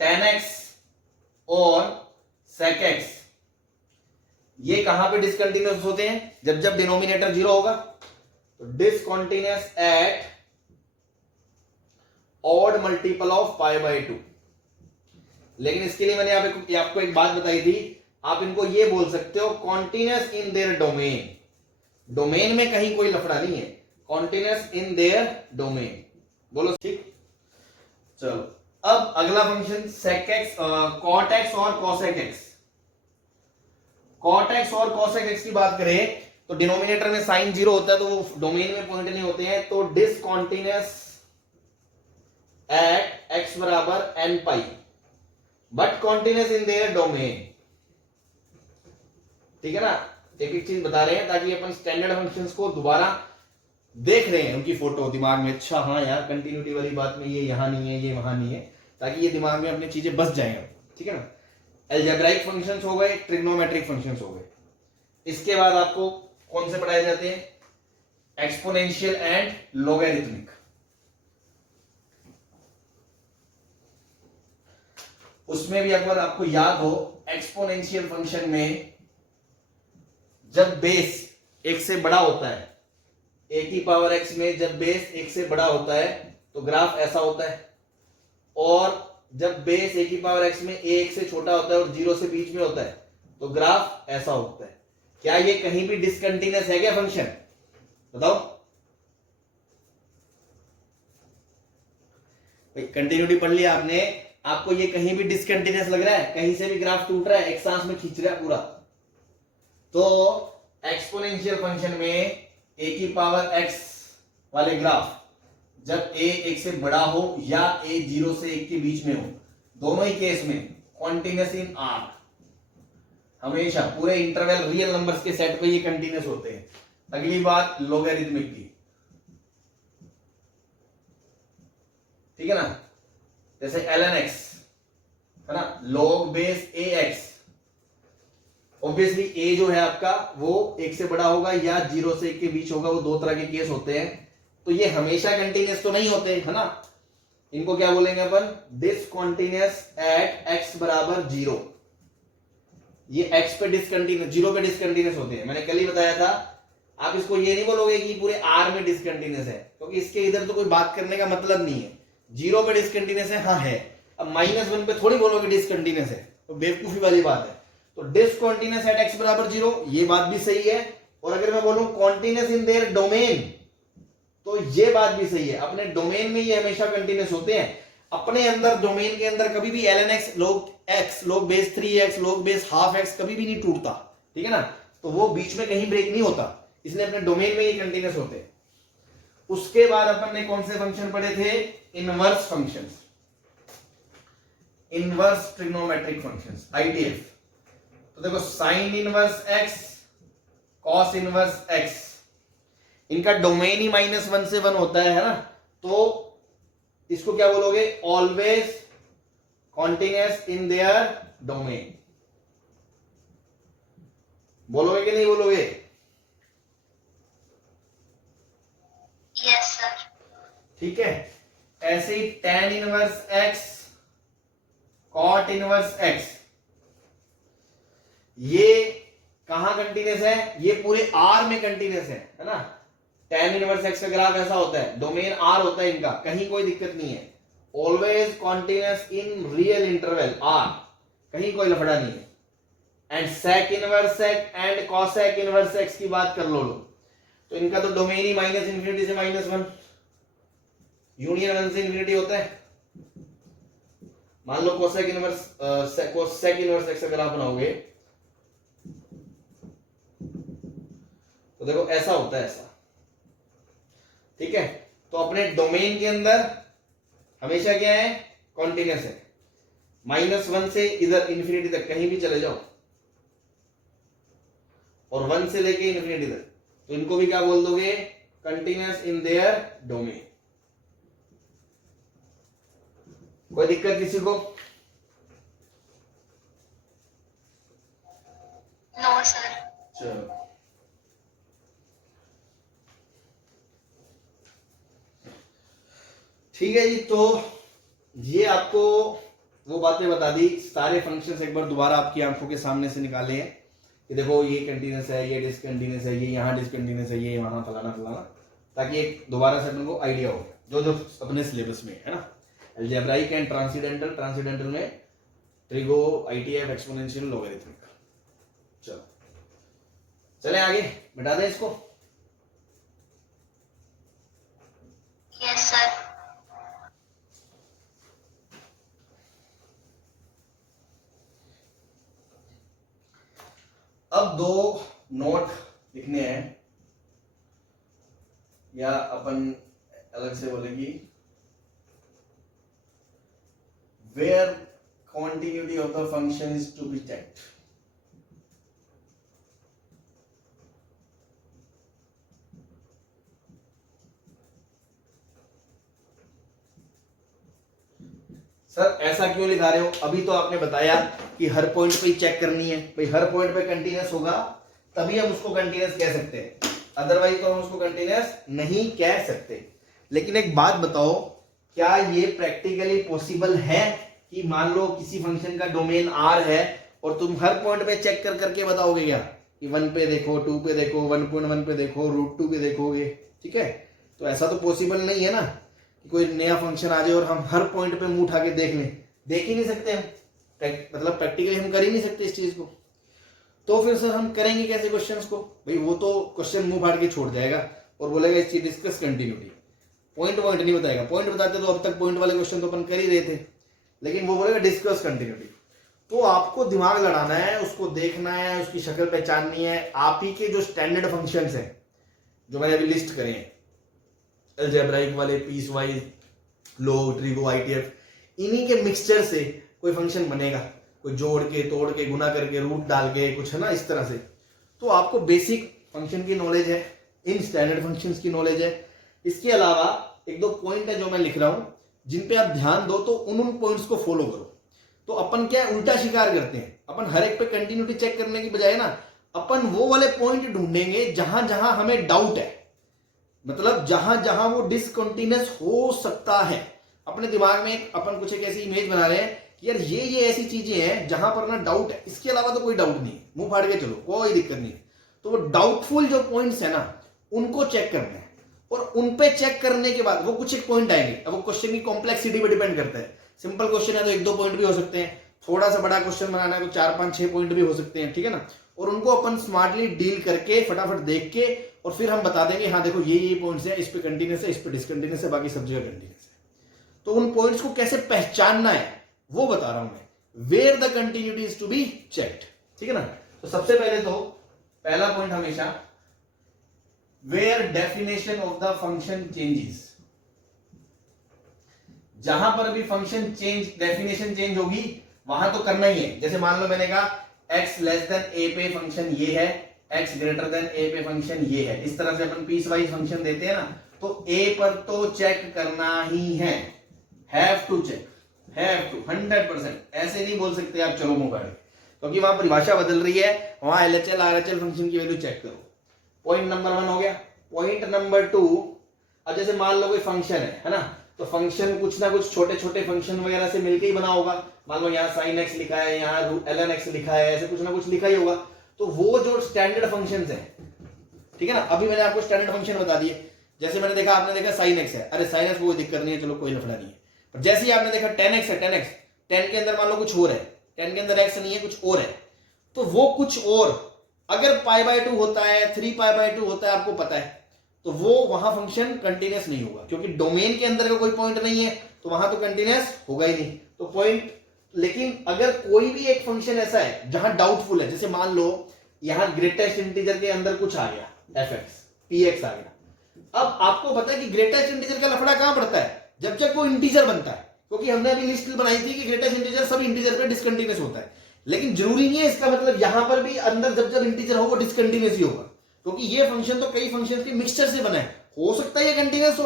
tan x और sec x ये कहां पे डिसकंटिन्यूअस होते हैं, जब जब डिनोमिनेटर 0 होगा। तो discontinuous at odd multiple of π/2। लेकिन इसके लिए मैंने आपको एक बात बताई थी, आप इनको ये बोल सकते हो continuous in their domain, domain में कहीं कोई लफड़ा नहीं है, कॉन्टिन्यूअस इन देयर डोमेन, बोलो ठीक। चलो अब अगला function sec x, cot x और cosec x। cot x और cosec x की बात करें तो डिनोमिनेटर में साइन 0 होता है तो वो डोमेन में पॉइंट नहीं होते हैं, तो डिसकंटिन्यूअस एट x बराबर n pi but continuous in their domain. ठीक है ना, एक एक चीज बता रहे हैं ताकि अपन स्टैंडर्ड फंक्शंस को दोबारा देख रहे हैं, उनकी फोटो दिमाग में, अच्छा हाँ यार कंटिन्यूटी वाली बात में ये यहां नहीं है, ये वहां नहीं है, ताकि ये दिमाग में अपनी चीजें बस जाएंगे। ठीक है ना, अलजेब्राइक फंक्शंस हो गए, ट्रिग्नोमेट्रिक फंक्शंस हो गए। इसके बाद आपको कौन से पढ़ाए जाते हैं, एक्सपोनेंशियल एंड लोगैरिथमिक। उसमें भी अगर आपको याद हो, एक्सपोनेंशियल फंक्शन में जब बेस 1 से बड़ा होता है, a की पावर x में जब बेस 1 से बड़ा होता है तो ग्राफ ऐसा होता है, और जब बेस a की पावर x में a 1 से छोटा होता है और 0 से बीच में होता है तो ग्राफ ऐसा होता है। क्या ये कहीं भी डिसकंटिन्यूअस है क्या फंक्शन, बताओ। कंटिन्यूटी पढ़ लिया आपने, आपको ये कहीं भी डिसकंटिन्यूअस लग रहा है, कहीं से भी ग्राफ टूट रहा है, एक सांस में खींच रहा है पूरा, तो एक्सपोनेंशियल फंक्शन में a की पावर x वाले ग्राफ जब a 1 से बड़ा हो या a 0 से 1 के बीच में हो, दोनों ही केस में कॉन्टिन्यूस इन आर, हमेशा पूरे इंटरवल रियल नंबर्स के सेट पे ये कंटिन्यूस होते हैं। अगली बात लोगरिथमिक की, ठीक है ना, जैसे ln x है ना, log base ax, obviously a जो है आपका वो 1 से बड़ा होगा या 0 से 1 के बीच होगा, वो दो तरह के केस होते हैं। तो ये हमेशा कंटिन्यूस तो नहीं होते है ना, इनको क्या बोलेंगे अपन, डिसकंटिन्यूअस एट x बराबर 0। ये x पे डिसकंटिन्यूअस, 0 पे डिसकंटिन्यूअस होते हैं। मैंने कल ही बताया था, आप इसको ये नहीं बोलोगे कि पूरे r में डिसकंटिन्यूअस है, क्योंकि इसके इधर तो कोई बात करने का मतलब नहीं है। 0 पे डिसकंटिन्यूअस है, हाँ है। अब -1 पे थोड़ी बोलोगे डिसकंटिन्यूअस है, तो बेवकूफी वाली बात है। तो डिसकंटिन्यूअस एट x बराबर 0, ये बात भी सही है। और अगर मैं बोलूं कॉन्टिन्यूअस इन देयर डोमेन, तो ये बात भी सही है। अपने डोमेन में ये हमेशा कंटिन्यूअस होते हैं। अपने अंदर डोमेन के अंदर कभी भी ln x log base 3x log base half x कभी भी नहीं टूटता, ठीक है ना, तो वो बीच में कहीं ब्रेक नहीं होता, इसलिए अपने डोमेन में ये कंटिन्यूअस होते हैं। उसके बाद अपन ने कौन से फंक्शन पढ़े थे, inverse functions, inverse trigonometric functions, ITF। तो देखो sine inverse x, cos inverse x, इनका डोमेन ही -1 से 1 होता है ना, तो इसको क्या बोलोगे, always continuous in their domain. बोलोगे कि नहीं बोलोगे? Yes sir. ठीक है। ऐसे ही tan inverse x, cot inverse x, ये कहां कंटिन्यूअस है, ये पूरे R में कंटिन्यूअस है ना। tan इनवर्स x का ग्राफ ऐसा होता है, डोमेन R होता है इनका, कहीं कोई दिक्कत नहीं है। Always continuous in real interval R, कहीं कोई लफड़ा नहीं है। And sec inverse x and cosec inverse x की बात कर लो लोग, तो इनका तो डोमेन ही -∞ से -1, यूनियन 1 से इंफिनिटी होता है। मान लो cosec inverse sec inverse x का ग्राफ बनाओगे तो देखो ऐसा होता है, ऐसा, ठीक है। तो अपने डोमेन के अंदर हमेशा क्या है, कॉन्टिन्यूअस है। -1 से इधर इंफिनिटी तक कहीं भी चले जाओ, और 1 से लेके इंफिनिटी तक, तो इनको भी क्या बोल दोगे, कंटिन्यूअस इन देयर डोमेन। कोई दिक्कत किसी को? No sir. चलो, ठीक है जी। तो ये आपको वो बातें बता दी, सारे फंक्शंस एक बार दोबारा आपकी आंखों के सामने से निकाले हैं कि देखो ये कंटिन्यूअस है, ये डिसकंटिन्यूअस है, ये यहाँ डिसकंटिन्यूअस है, ये वहां फलाना फलाना, ताकि एक दोबारा से अपन को आइडिया हो जो जो अपने सिलेबस में है ना। अलजेब्राइक एंड ट्रांसीडेंटल, ट्रांसीडेंटल में ट्रिगो, ITF, एक्सपोनेंशियल, लोगरिथमिक। चलो चले आगे, मिटा दें इसको। Yes sir. अब 2 नोट लिखने हैं, या अपन अलग से बोलेगी, where continuity of the function is to be checked। Sir ऐसा क्यों लिखा रहे हो? अभी तो आपने बताया कि हर पॉइंट पे ही चेक करनी है, भाई हर पॉइंट पे कंटिन्यूअस होगा तभी हम उसको कंटिन्यूअस कह सकते हैं, अदरवाइज तो हम उसको कंटिन्यूअस नहीं कह सकते। लेकिन एक बात बताओ, क्या ये प्रैक्टिकली पॉसिबल है कि मान लो किसी फंक्शन का डोमेन R है और तुम हर पॉइंट पे चेक कर करके बताओगे क्या कि 1 पे देखो, 2 पे देखो, 1.1 पे देखो, √2 पे देखोगे, ठीक है? तो ऐसा तो पॉसिबल नहीं है ना कि कोई नया फंक्शन आ जाए और हम हर पॉइंट पे मुंह उठा के देख लें, देख ही नहीं सकते हम, मतलब प्रैक्टिकली हम कर ही नहीं सकते इस चीज को। तो फिर सर हम करेंगे कैसे क्वेश्चंस को? भाई वो तो क्वेश्चन मुंह फाड़ के छोड़ जाएगा और बोलेगा इस चीज डिस्कस कंटिन्यूटी, पॉइंट नहीं बताएगा। पॉइंट बताते तो अब तक पॉइंट वाले क्वेश्चन तो अपन कर ही रहे थे, लेकिन वो बोलेगा डिस्कस कंटिन्यूटी। तो आपको दिमाग लड़ाना है, उसको देखना है, उसकी शक्ल पहचाननी है। आप ही के जो स्टैंडर्ड फंक्शंस हैं जो मैंने अभी लिस्ट करे हैं, अलजेब्राइक वाले, पीस वाइज, लो, ट्रिगो, ITF, इन्हीं के मिक्सचर से कोई फंक्शन बनेगा। कोई जोड़ के, तोड़ के, गुना करके, रूट डाल के, कुछ है ना इस तरह से। तो आपको बेसिक फंक्शन की नॉलेज है, इन स्टैंडर्ड फंक्शंस की नॉलेज है। इसके अलावा एक दो पॉइंट है जो मैं लिख रहा हूं, जिन पे आप ध्यान दो, तो उन पॉइंट्स को फॉलो करो। तो अपन क्या उल्टा शिकार करते हैं, अपन हर एक पे कंटिन्यूटी चेक करने की बजाय ना अपन वो वाले पॉइंट ढूंढेंगे जहां जहां हमें डाउट है, मतलब जहां जहां वो डिसकंटिन्यूअस हो सकता है। अपने दिमाग में अपन कुछ एक ऐसी इमेज बना रहे हैं कि यार ये ऐसी चीजें हैं जहां पर ना डाउट है, इसके अलावा तो कोई डाउट नहीं है, मुंह फाड़ के चलो, कोई दिक्कत नहीं है। तो वो डाउटफुल जो पॉइंट्स है ना उनको चेक करना है, और उन पे चेक करने के बाद वो कुछ एक पॉइंट आएंगे। अब वो क्वेश्चन की कॉम्प्लेक्सिटी पे डिपेंड करता है। सिंपल क्वेश्चन है तो एक दो पॉइंट भी हो सकते हैं, थोड़ा सा बड़ा क्वेश्चन बनाना है तो 4 5 6 पॉइंट भी हो सकते हैं, ठीक है ना। और उनको अपन स्मार्टली डील करके फटाफट देख के और फिर हम बता देंगे हाँ देखो ये पॉइंट्स है, इस पे कंटिन्यूस है, इस पे डिसकंटिन्यूस है, बाकी सब जगह कंटिन्यूस है। तो उन पॉइंट्स को कैसे पहचानना है वो बता रहा हूं मैं, where the continuity is to be checked, ठीक है ना। तो सबसे पहले तो पहला पॉइंट हमेशा where definition of the function changes. जहां पर भी फंक्शन चेंज, डेफिनेशन चेंज होगी वहां तो करना ही है। जैसे मान लो मैंने कहा x लेस देन a पे फंक्शन ये है, x ग्रेटर देन a पे फंक्शन ये है, इस तरह से अपन पीस वाइज फंक्शन देते हैं ना, तो a पर तो चेक करना ही है, have to check, have to 100%। ऐसे नहीं बोल सकते आप चलो मुंह फाड़े, क्योंकि वहां परिभाषा बदल रही है, वहां LHL RHL फंक्शन की वैल्यू चेक करो। पॉइंट नंबर 1 हो गया। पॉइंट नंबर 2, अब जैसे मान लो कोई फंक्शन है ना, तो फंक्शन कुछ ना कुछ छोटे छोटे फंक्शन वगैरह से मिलकर ही बना होगा। मान लो यहाँ sin x लिखा है, यहाँ ln x लिखा है, ऐसे कुछ ना कुछ लिखा ही होगा। तो वो जो स्टैंडर्ड फंक्शंस हैं, ठीक है ना, अभी मैंने आपको स्टैंडर्ड फंक्शन बता दिए। जैसे मैंने देखा, आपने देखा sin x है, अरे sin x कोई दिक्कत नहीं है, चलो कोई लफड़ा नहीं है। पर जैसे ही आपने देखा 10x है, 10x 10 के अंदर मान लो कुछ और है, 10 के अंदर x नहीं है, कुछ और है, तो वो कुछ और अगर π/2 होता है, 3π/2 होता है, आपको पता है, तो वो वहां फंक्शन कंटिन्यूअस नहीं होगा, क्योंकि डोमेन के अंदर का कोई पॉइंट नहीं है, तो वहां तो कंटिन्यूअस होगा ही नहीं। तो पॉइंट, लेकिन अगर कोई भी एक फंक्शन ऐसा है जहां डाउटफुल है, जैसे मान लो यहां ग्रेटेस्ट इंटीजर के अंदर कुछ आ गया, fx px आ गया, अब आपको पता है कि ग्रेटेस्ट इंटीजर का लफड़ा कहां पड़ता है, जब जब वो इंटीजर बनता है, क्योंकि हमने अभी लिस्ट बनाई थी कि ग्रेटेस्ट इंटीजर सब इंटीजर पे डिसकंटिन्यूअस होता है। लेकिन जरूरी नहीं है इसका मतलब यहां पर भी अंदर जब जब इंटीजर हो वो डिसकंटिन्यूअस ही होगा, क्योंकि ये फंक्शन तो कई फंक्शंस के मिक्सचर से बना है। हो सकता है ये कंटिन्यूअस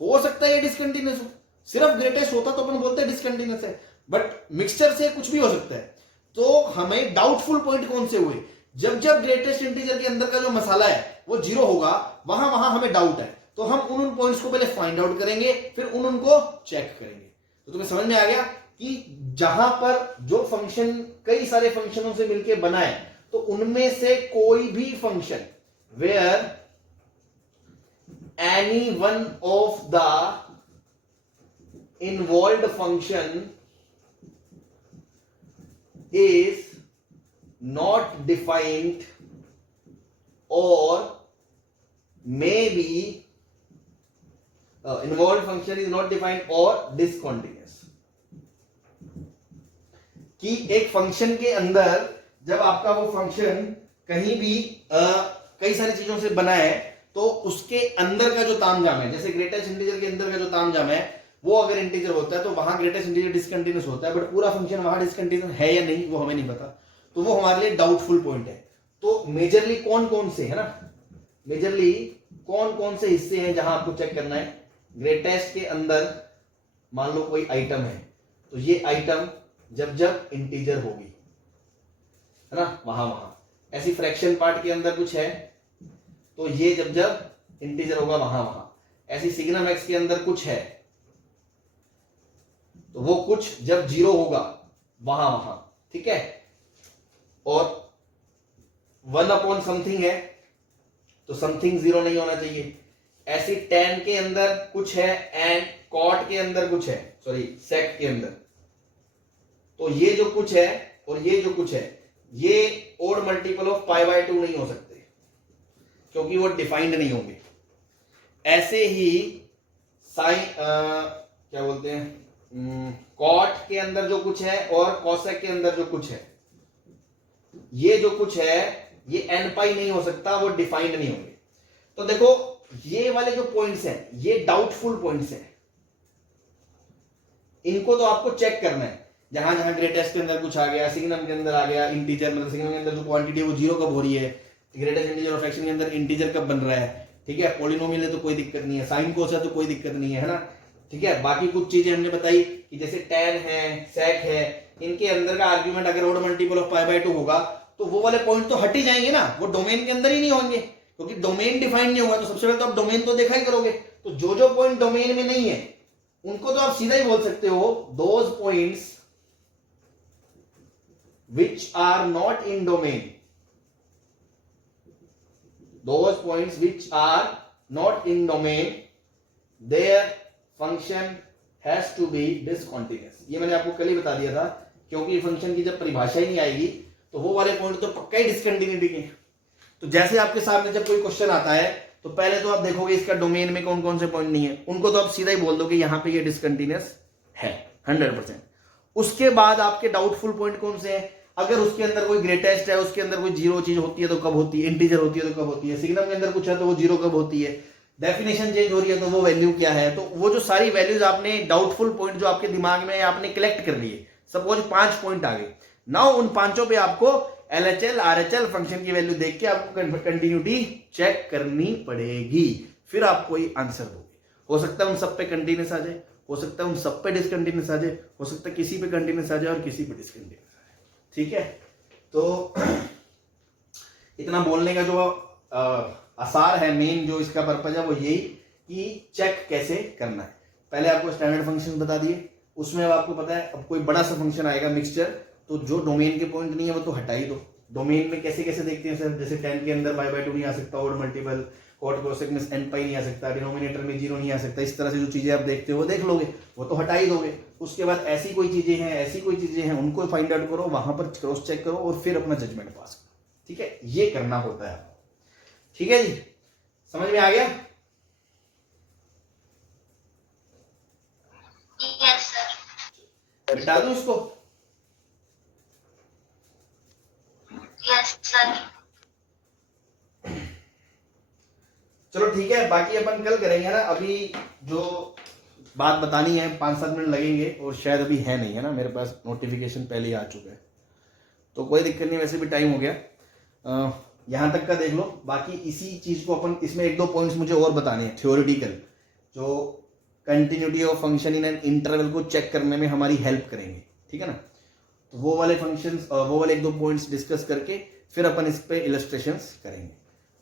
हो सकता है ये डिसकंटिन्यूअस हो। सिर्फ ग्रेटेस्ट होता तो अपन बोलते हैं डिसकंटिन्यूअस है, बट मिक्सचर से कुछ भी हो सकता है। तो हमें डाउटफुल पॉइंट कौन से हुए, जब जब ग्रेटेस्ट इंटीजर के अंदर का जो मसाला है वो 0 होगा, वहां वहां हमें डाउट है, तो हम उन पॉइंट्स को पहले फाइंड आउट करेंगे, फिर उनको चेक करेंगे। तो तुम्हें समझ में आ गया कि जहां पर जो फंक्शन कई सारे फंक्शनों से मिलकर बना है, तो उनमें से कोई भी function where any one of the involved function is not defined or maybe involved function is not defined or discontinuous। कि एक फंक्शन के अंदर जब आपका वो फंक्शन कहीं भी कई सारी चीजों से बना है, तो उसके अंदर का जो तामझाम है, जैसे ग्रेटेस्ट इंटीजर के अंदर का जो तामझाम है, वो अगर इंटीजर होता है तो वहां ग्रेटेस्ट इंटीजर डिसकंटिन्यूअस होता है, बट पूरा फंक्शन वहां डिसकंटिन्यूअस है या नहीं वो हमें नहीं पता, तो वो हमारे लिए डाउटफुल पॉइंट है। तो मेजरली कौन कौन से है ना, मेजरली कौन कौन से हिस्से हैं जहां आपको चेक करना है। ग्रेटेस्ट के अंदर मान लो कोई आइटम है, तो ये आइटम जब जब इंटीजर होगी, है ना, वहां वहां। ऐसी फ्रैक्शन पार्ट के अंदर कुछ है, तो ये जब जब इंटीजर होगा वहां वहां। ऐसी सिग्नम एक्स के अंदर कुछ है, तो वो कुछ जब 0 होगा वहां वहां, ठीक है। और 1 समथिंग है, तो समथिंग 0 नहीं होना चाहिए। ऐसी tan के अंदर कुछ है एंड cot के अंदर कुछ है, सॉरी sec के अंदर, तो ये जो कुछ है और ये जो कुछ है, ये ओड मल्टीपल ऑफ π/2 नहीं हो सकते, क्योंकि वो डिफाइंड नहीं होंगे। ऐसे ही साइन क्या बोलते हैं, कॉट के अंदर जो कुछ है और कॉसेक के अंदर जो कुछ है, ये जो कुछ है ये n पाई नहीं हो सकता, वो डिफाइंड नहीं होंगे। तो देखो ये वाले जो पॉइंट्स हैं ये डाउटफुल पॉइंट्स हैं, इनको तो आपको चेक करना है। जहां जहां ग्रेटेस्ट के अंदर कुछ आ गया, सिग्नम के अंदर आ गया इंटीजर, मतलब सिग्नम के अंदर जो क्वांटिटी है वो जीरो कब हो रही है, ग्रेटेस्ट इंटीजर और फ्रैक्शन के अंदर इंटीजर कब बन रहा है, ठीक है। पॉलिनोमियल है तो कोई दिक्कत नहीं है, साइन कोस है तो कोई दिक्कत नहीं है ना, ठीक है। बाकी कुछ चीजें हमने बताई कि जैसे tan है, sec है, इनके अंदर का आर्ग्यूमेंट अगर ऑड मल्टीपल ऑफ π/2 होगा तो वो वाले पॉइंट तो हट ही जाएंगे ना, वो डोमेन के अंदर ही नहीं होंगे, क्योंकि डोमेन डिफाइन नहीं हुआ। तो सबसे पहले तो आप डोमेन तो देखा ही करोगे, तो जो पॉइंट डोमेन में नहीं है उनको तो आप सीधा ही बोल सकते हो those points which are not in domain, those points which are not in domain, their function has to be discontinuous। ये मैंने आपको कल ही बता दिया था, क्योंकि फंक्शन की जब परिभाषा ही नहीं आएगी तो वो वाले पॉइंट तो पक्का ही डिसकंटिन्यूटी के। तो जैसे आपके सामने जब कोई क्वेश्चन आता है तो पहले तो आप देखोगे इसका डोमेन में कौन कौन से पॉइंट नहीं है, उनको तो आप सीधा ही बोल दोगे यहां पे ये डिसकंटिन्यूअस है 100%। उसके बाद आपके डाउटफुल पॉइंट कौन से हैं, अगर उसके अंदर कोई ग्रेटेस्ट है, उसके अंदर कोई जीरो चीज होती है तो कब होती है, इंटीजर होती है तो कब होती है, सिग्नम के अंदर कुछ है तो वो जीरो कब होती है, डेफिनेशन चेंज हो रही है तो वो वैल्यू क्या है। तो वो जो सारी वैल्यूज आपने डाउटफुल पॉइंट जो आपके दिमाग में आपने कलेक्ट कर लिए, सपोज 5 पॉइंट आ गए, नाउ उन पांचों पे आपको LHL RHL फंक्शन की वैल्यू देख के आपको कंटिन्यूटी चेक करनी पड़ेगी, फिर आप कोई आंसर दोगे। हो सकता है उन सब पे कंटिन्यूस आ जाए, हो सकता है उन सब पे डिसकंटिन्यूस आ जाए, हो सकता है किसी पे कंटिन्यूस आ जाए और किसी पे डिसकंटिन्यूस आ जाए, ठीक है। तो इतना बोलने का जो आसार है, मेन जो इसका पर्पज है वो यही कि चेक कैसे करना है। पहले आपको स्टैंडर्ड फंक्शन बता दिए, उसमें अब आपको पता है अब कोई बड़ा सा फंक्शन आएगा मिक्सचर, तो जो डोमेन के पॉइंट नहीं है वो तो हटा ही दो। डोमेन में कैसे कैसे देखते हैं सर, जैसे 10 के अंदर π/2 नहीं आ सकता, ऑड मल्टीपल कॉट कोसेक में n पाई नहीं आ सकता, डिनोमिनेटर में 0 नहीं आ सकता, इस तरह से जो चीजें आप देखते हो वो देख लोगे, वो तो हटा ही दोगे। उसके बाद ऐसी कोई चीजें हैं उनको फाइंड आउट करो, वहां पर क्रॉस चेक करो और फिर अपना जजमेंट पास करो, ठीक है। ये करना होता है आपको, ठीक है जी, समझ में आ गया? Yes, sir. मिटा दूं इसको? Yes, sir. चलो ठीक है, बाकी अपन कल करेंगे ना। अभी जो बात बतानी है 5-7 मिनट लगेंगे और शायद अभी है नहीं, है ना, मेरे पास नोटिफिकेशन पहले ही आ चुका है, तो कोई दिक्कत नहीं, वैसे भी टाइम हो गया। यहाँ तक का देख लो। बाकी इसी चीज को अपन इसमें 1-2 पॉइंट्स मुझे और बताने हैं थ्योरेटिकल, जो continuity of function in an interval को चेक करने में हमारी हेल्प करेंगे, ठीक है ना। तो वो वाले फंक्शंस, वो वाले 1-2 पॉइंट्स डिस्कस करके फिर अपन इस पे इलस्ट्रेशंस करेंगे।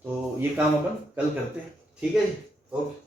तो ये काम अपन कल करते हैं, ठीक है जी, ओके।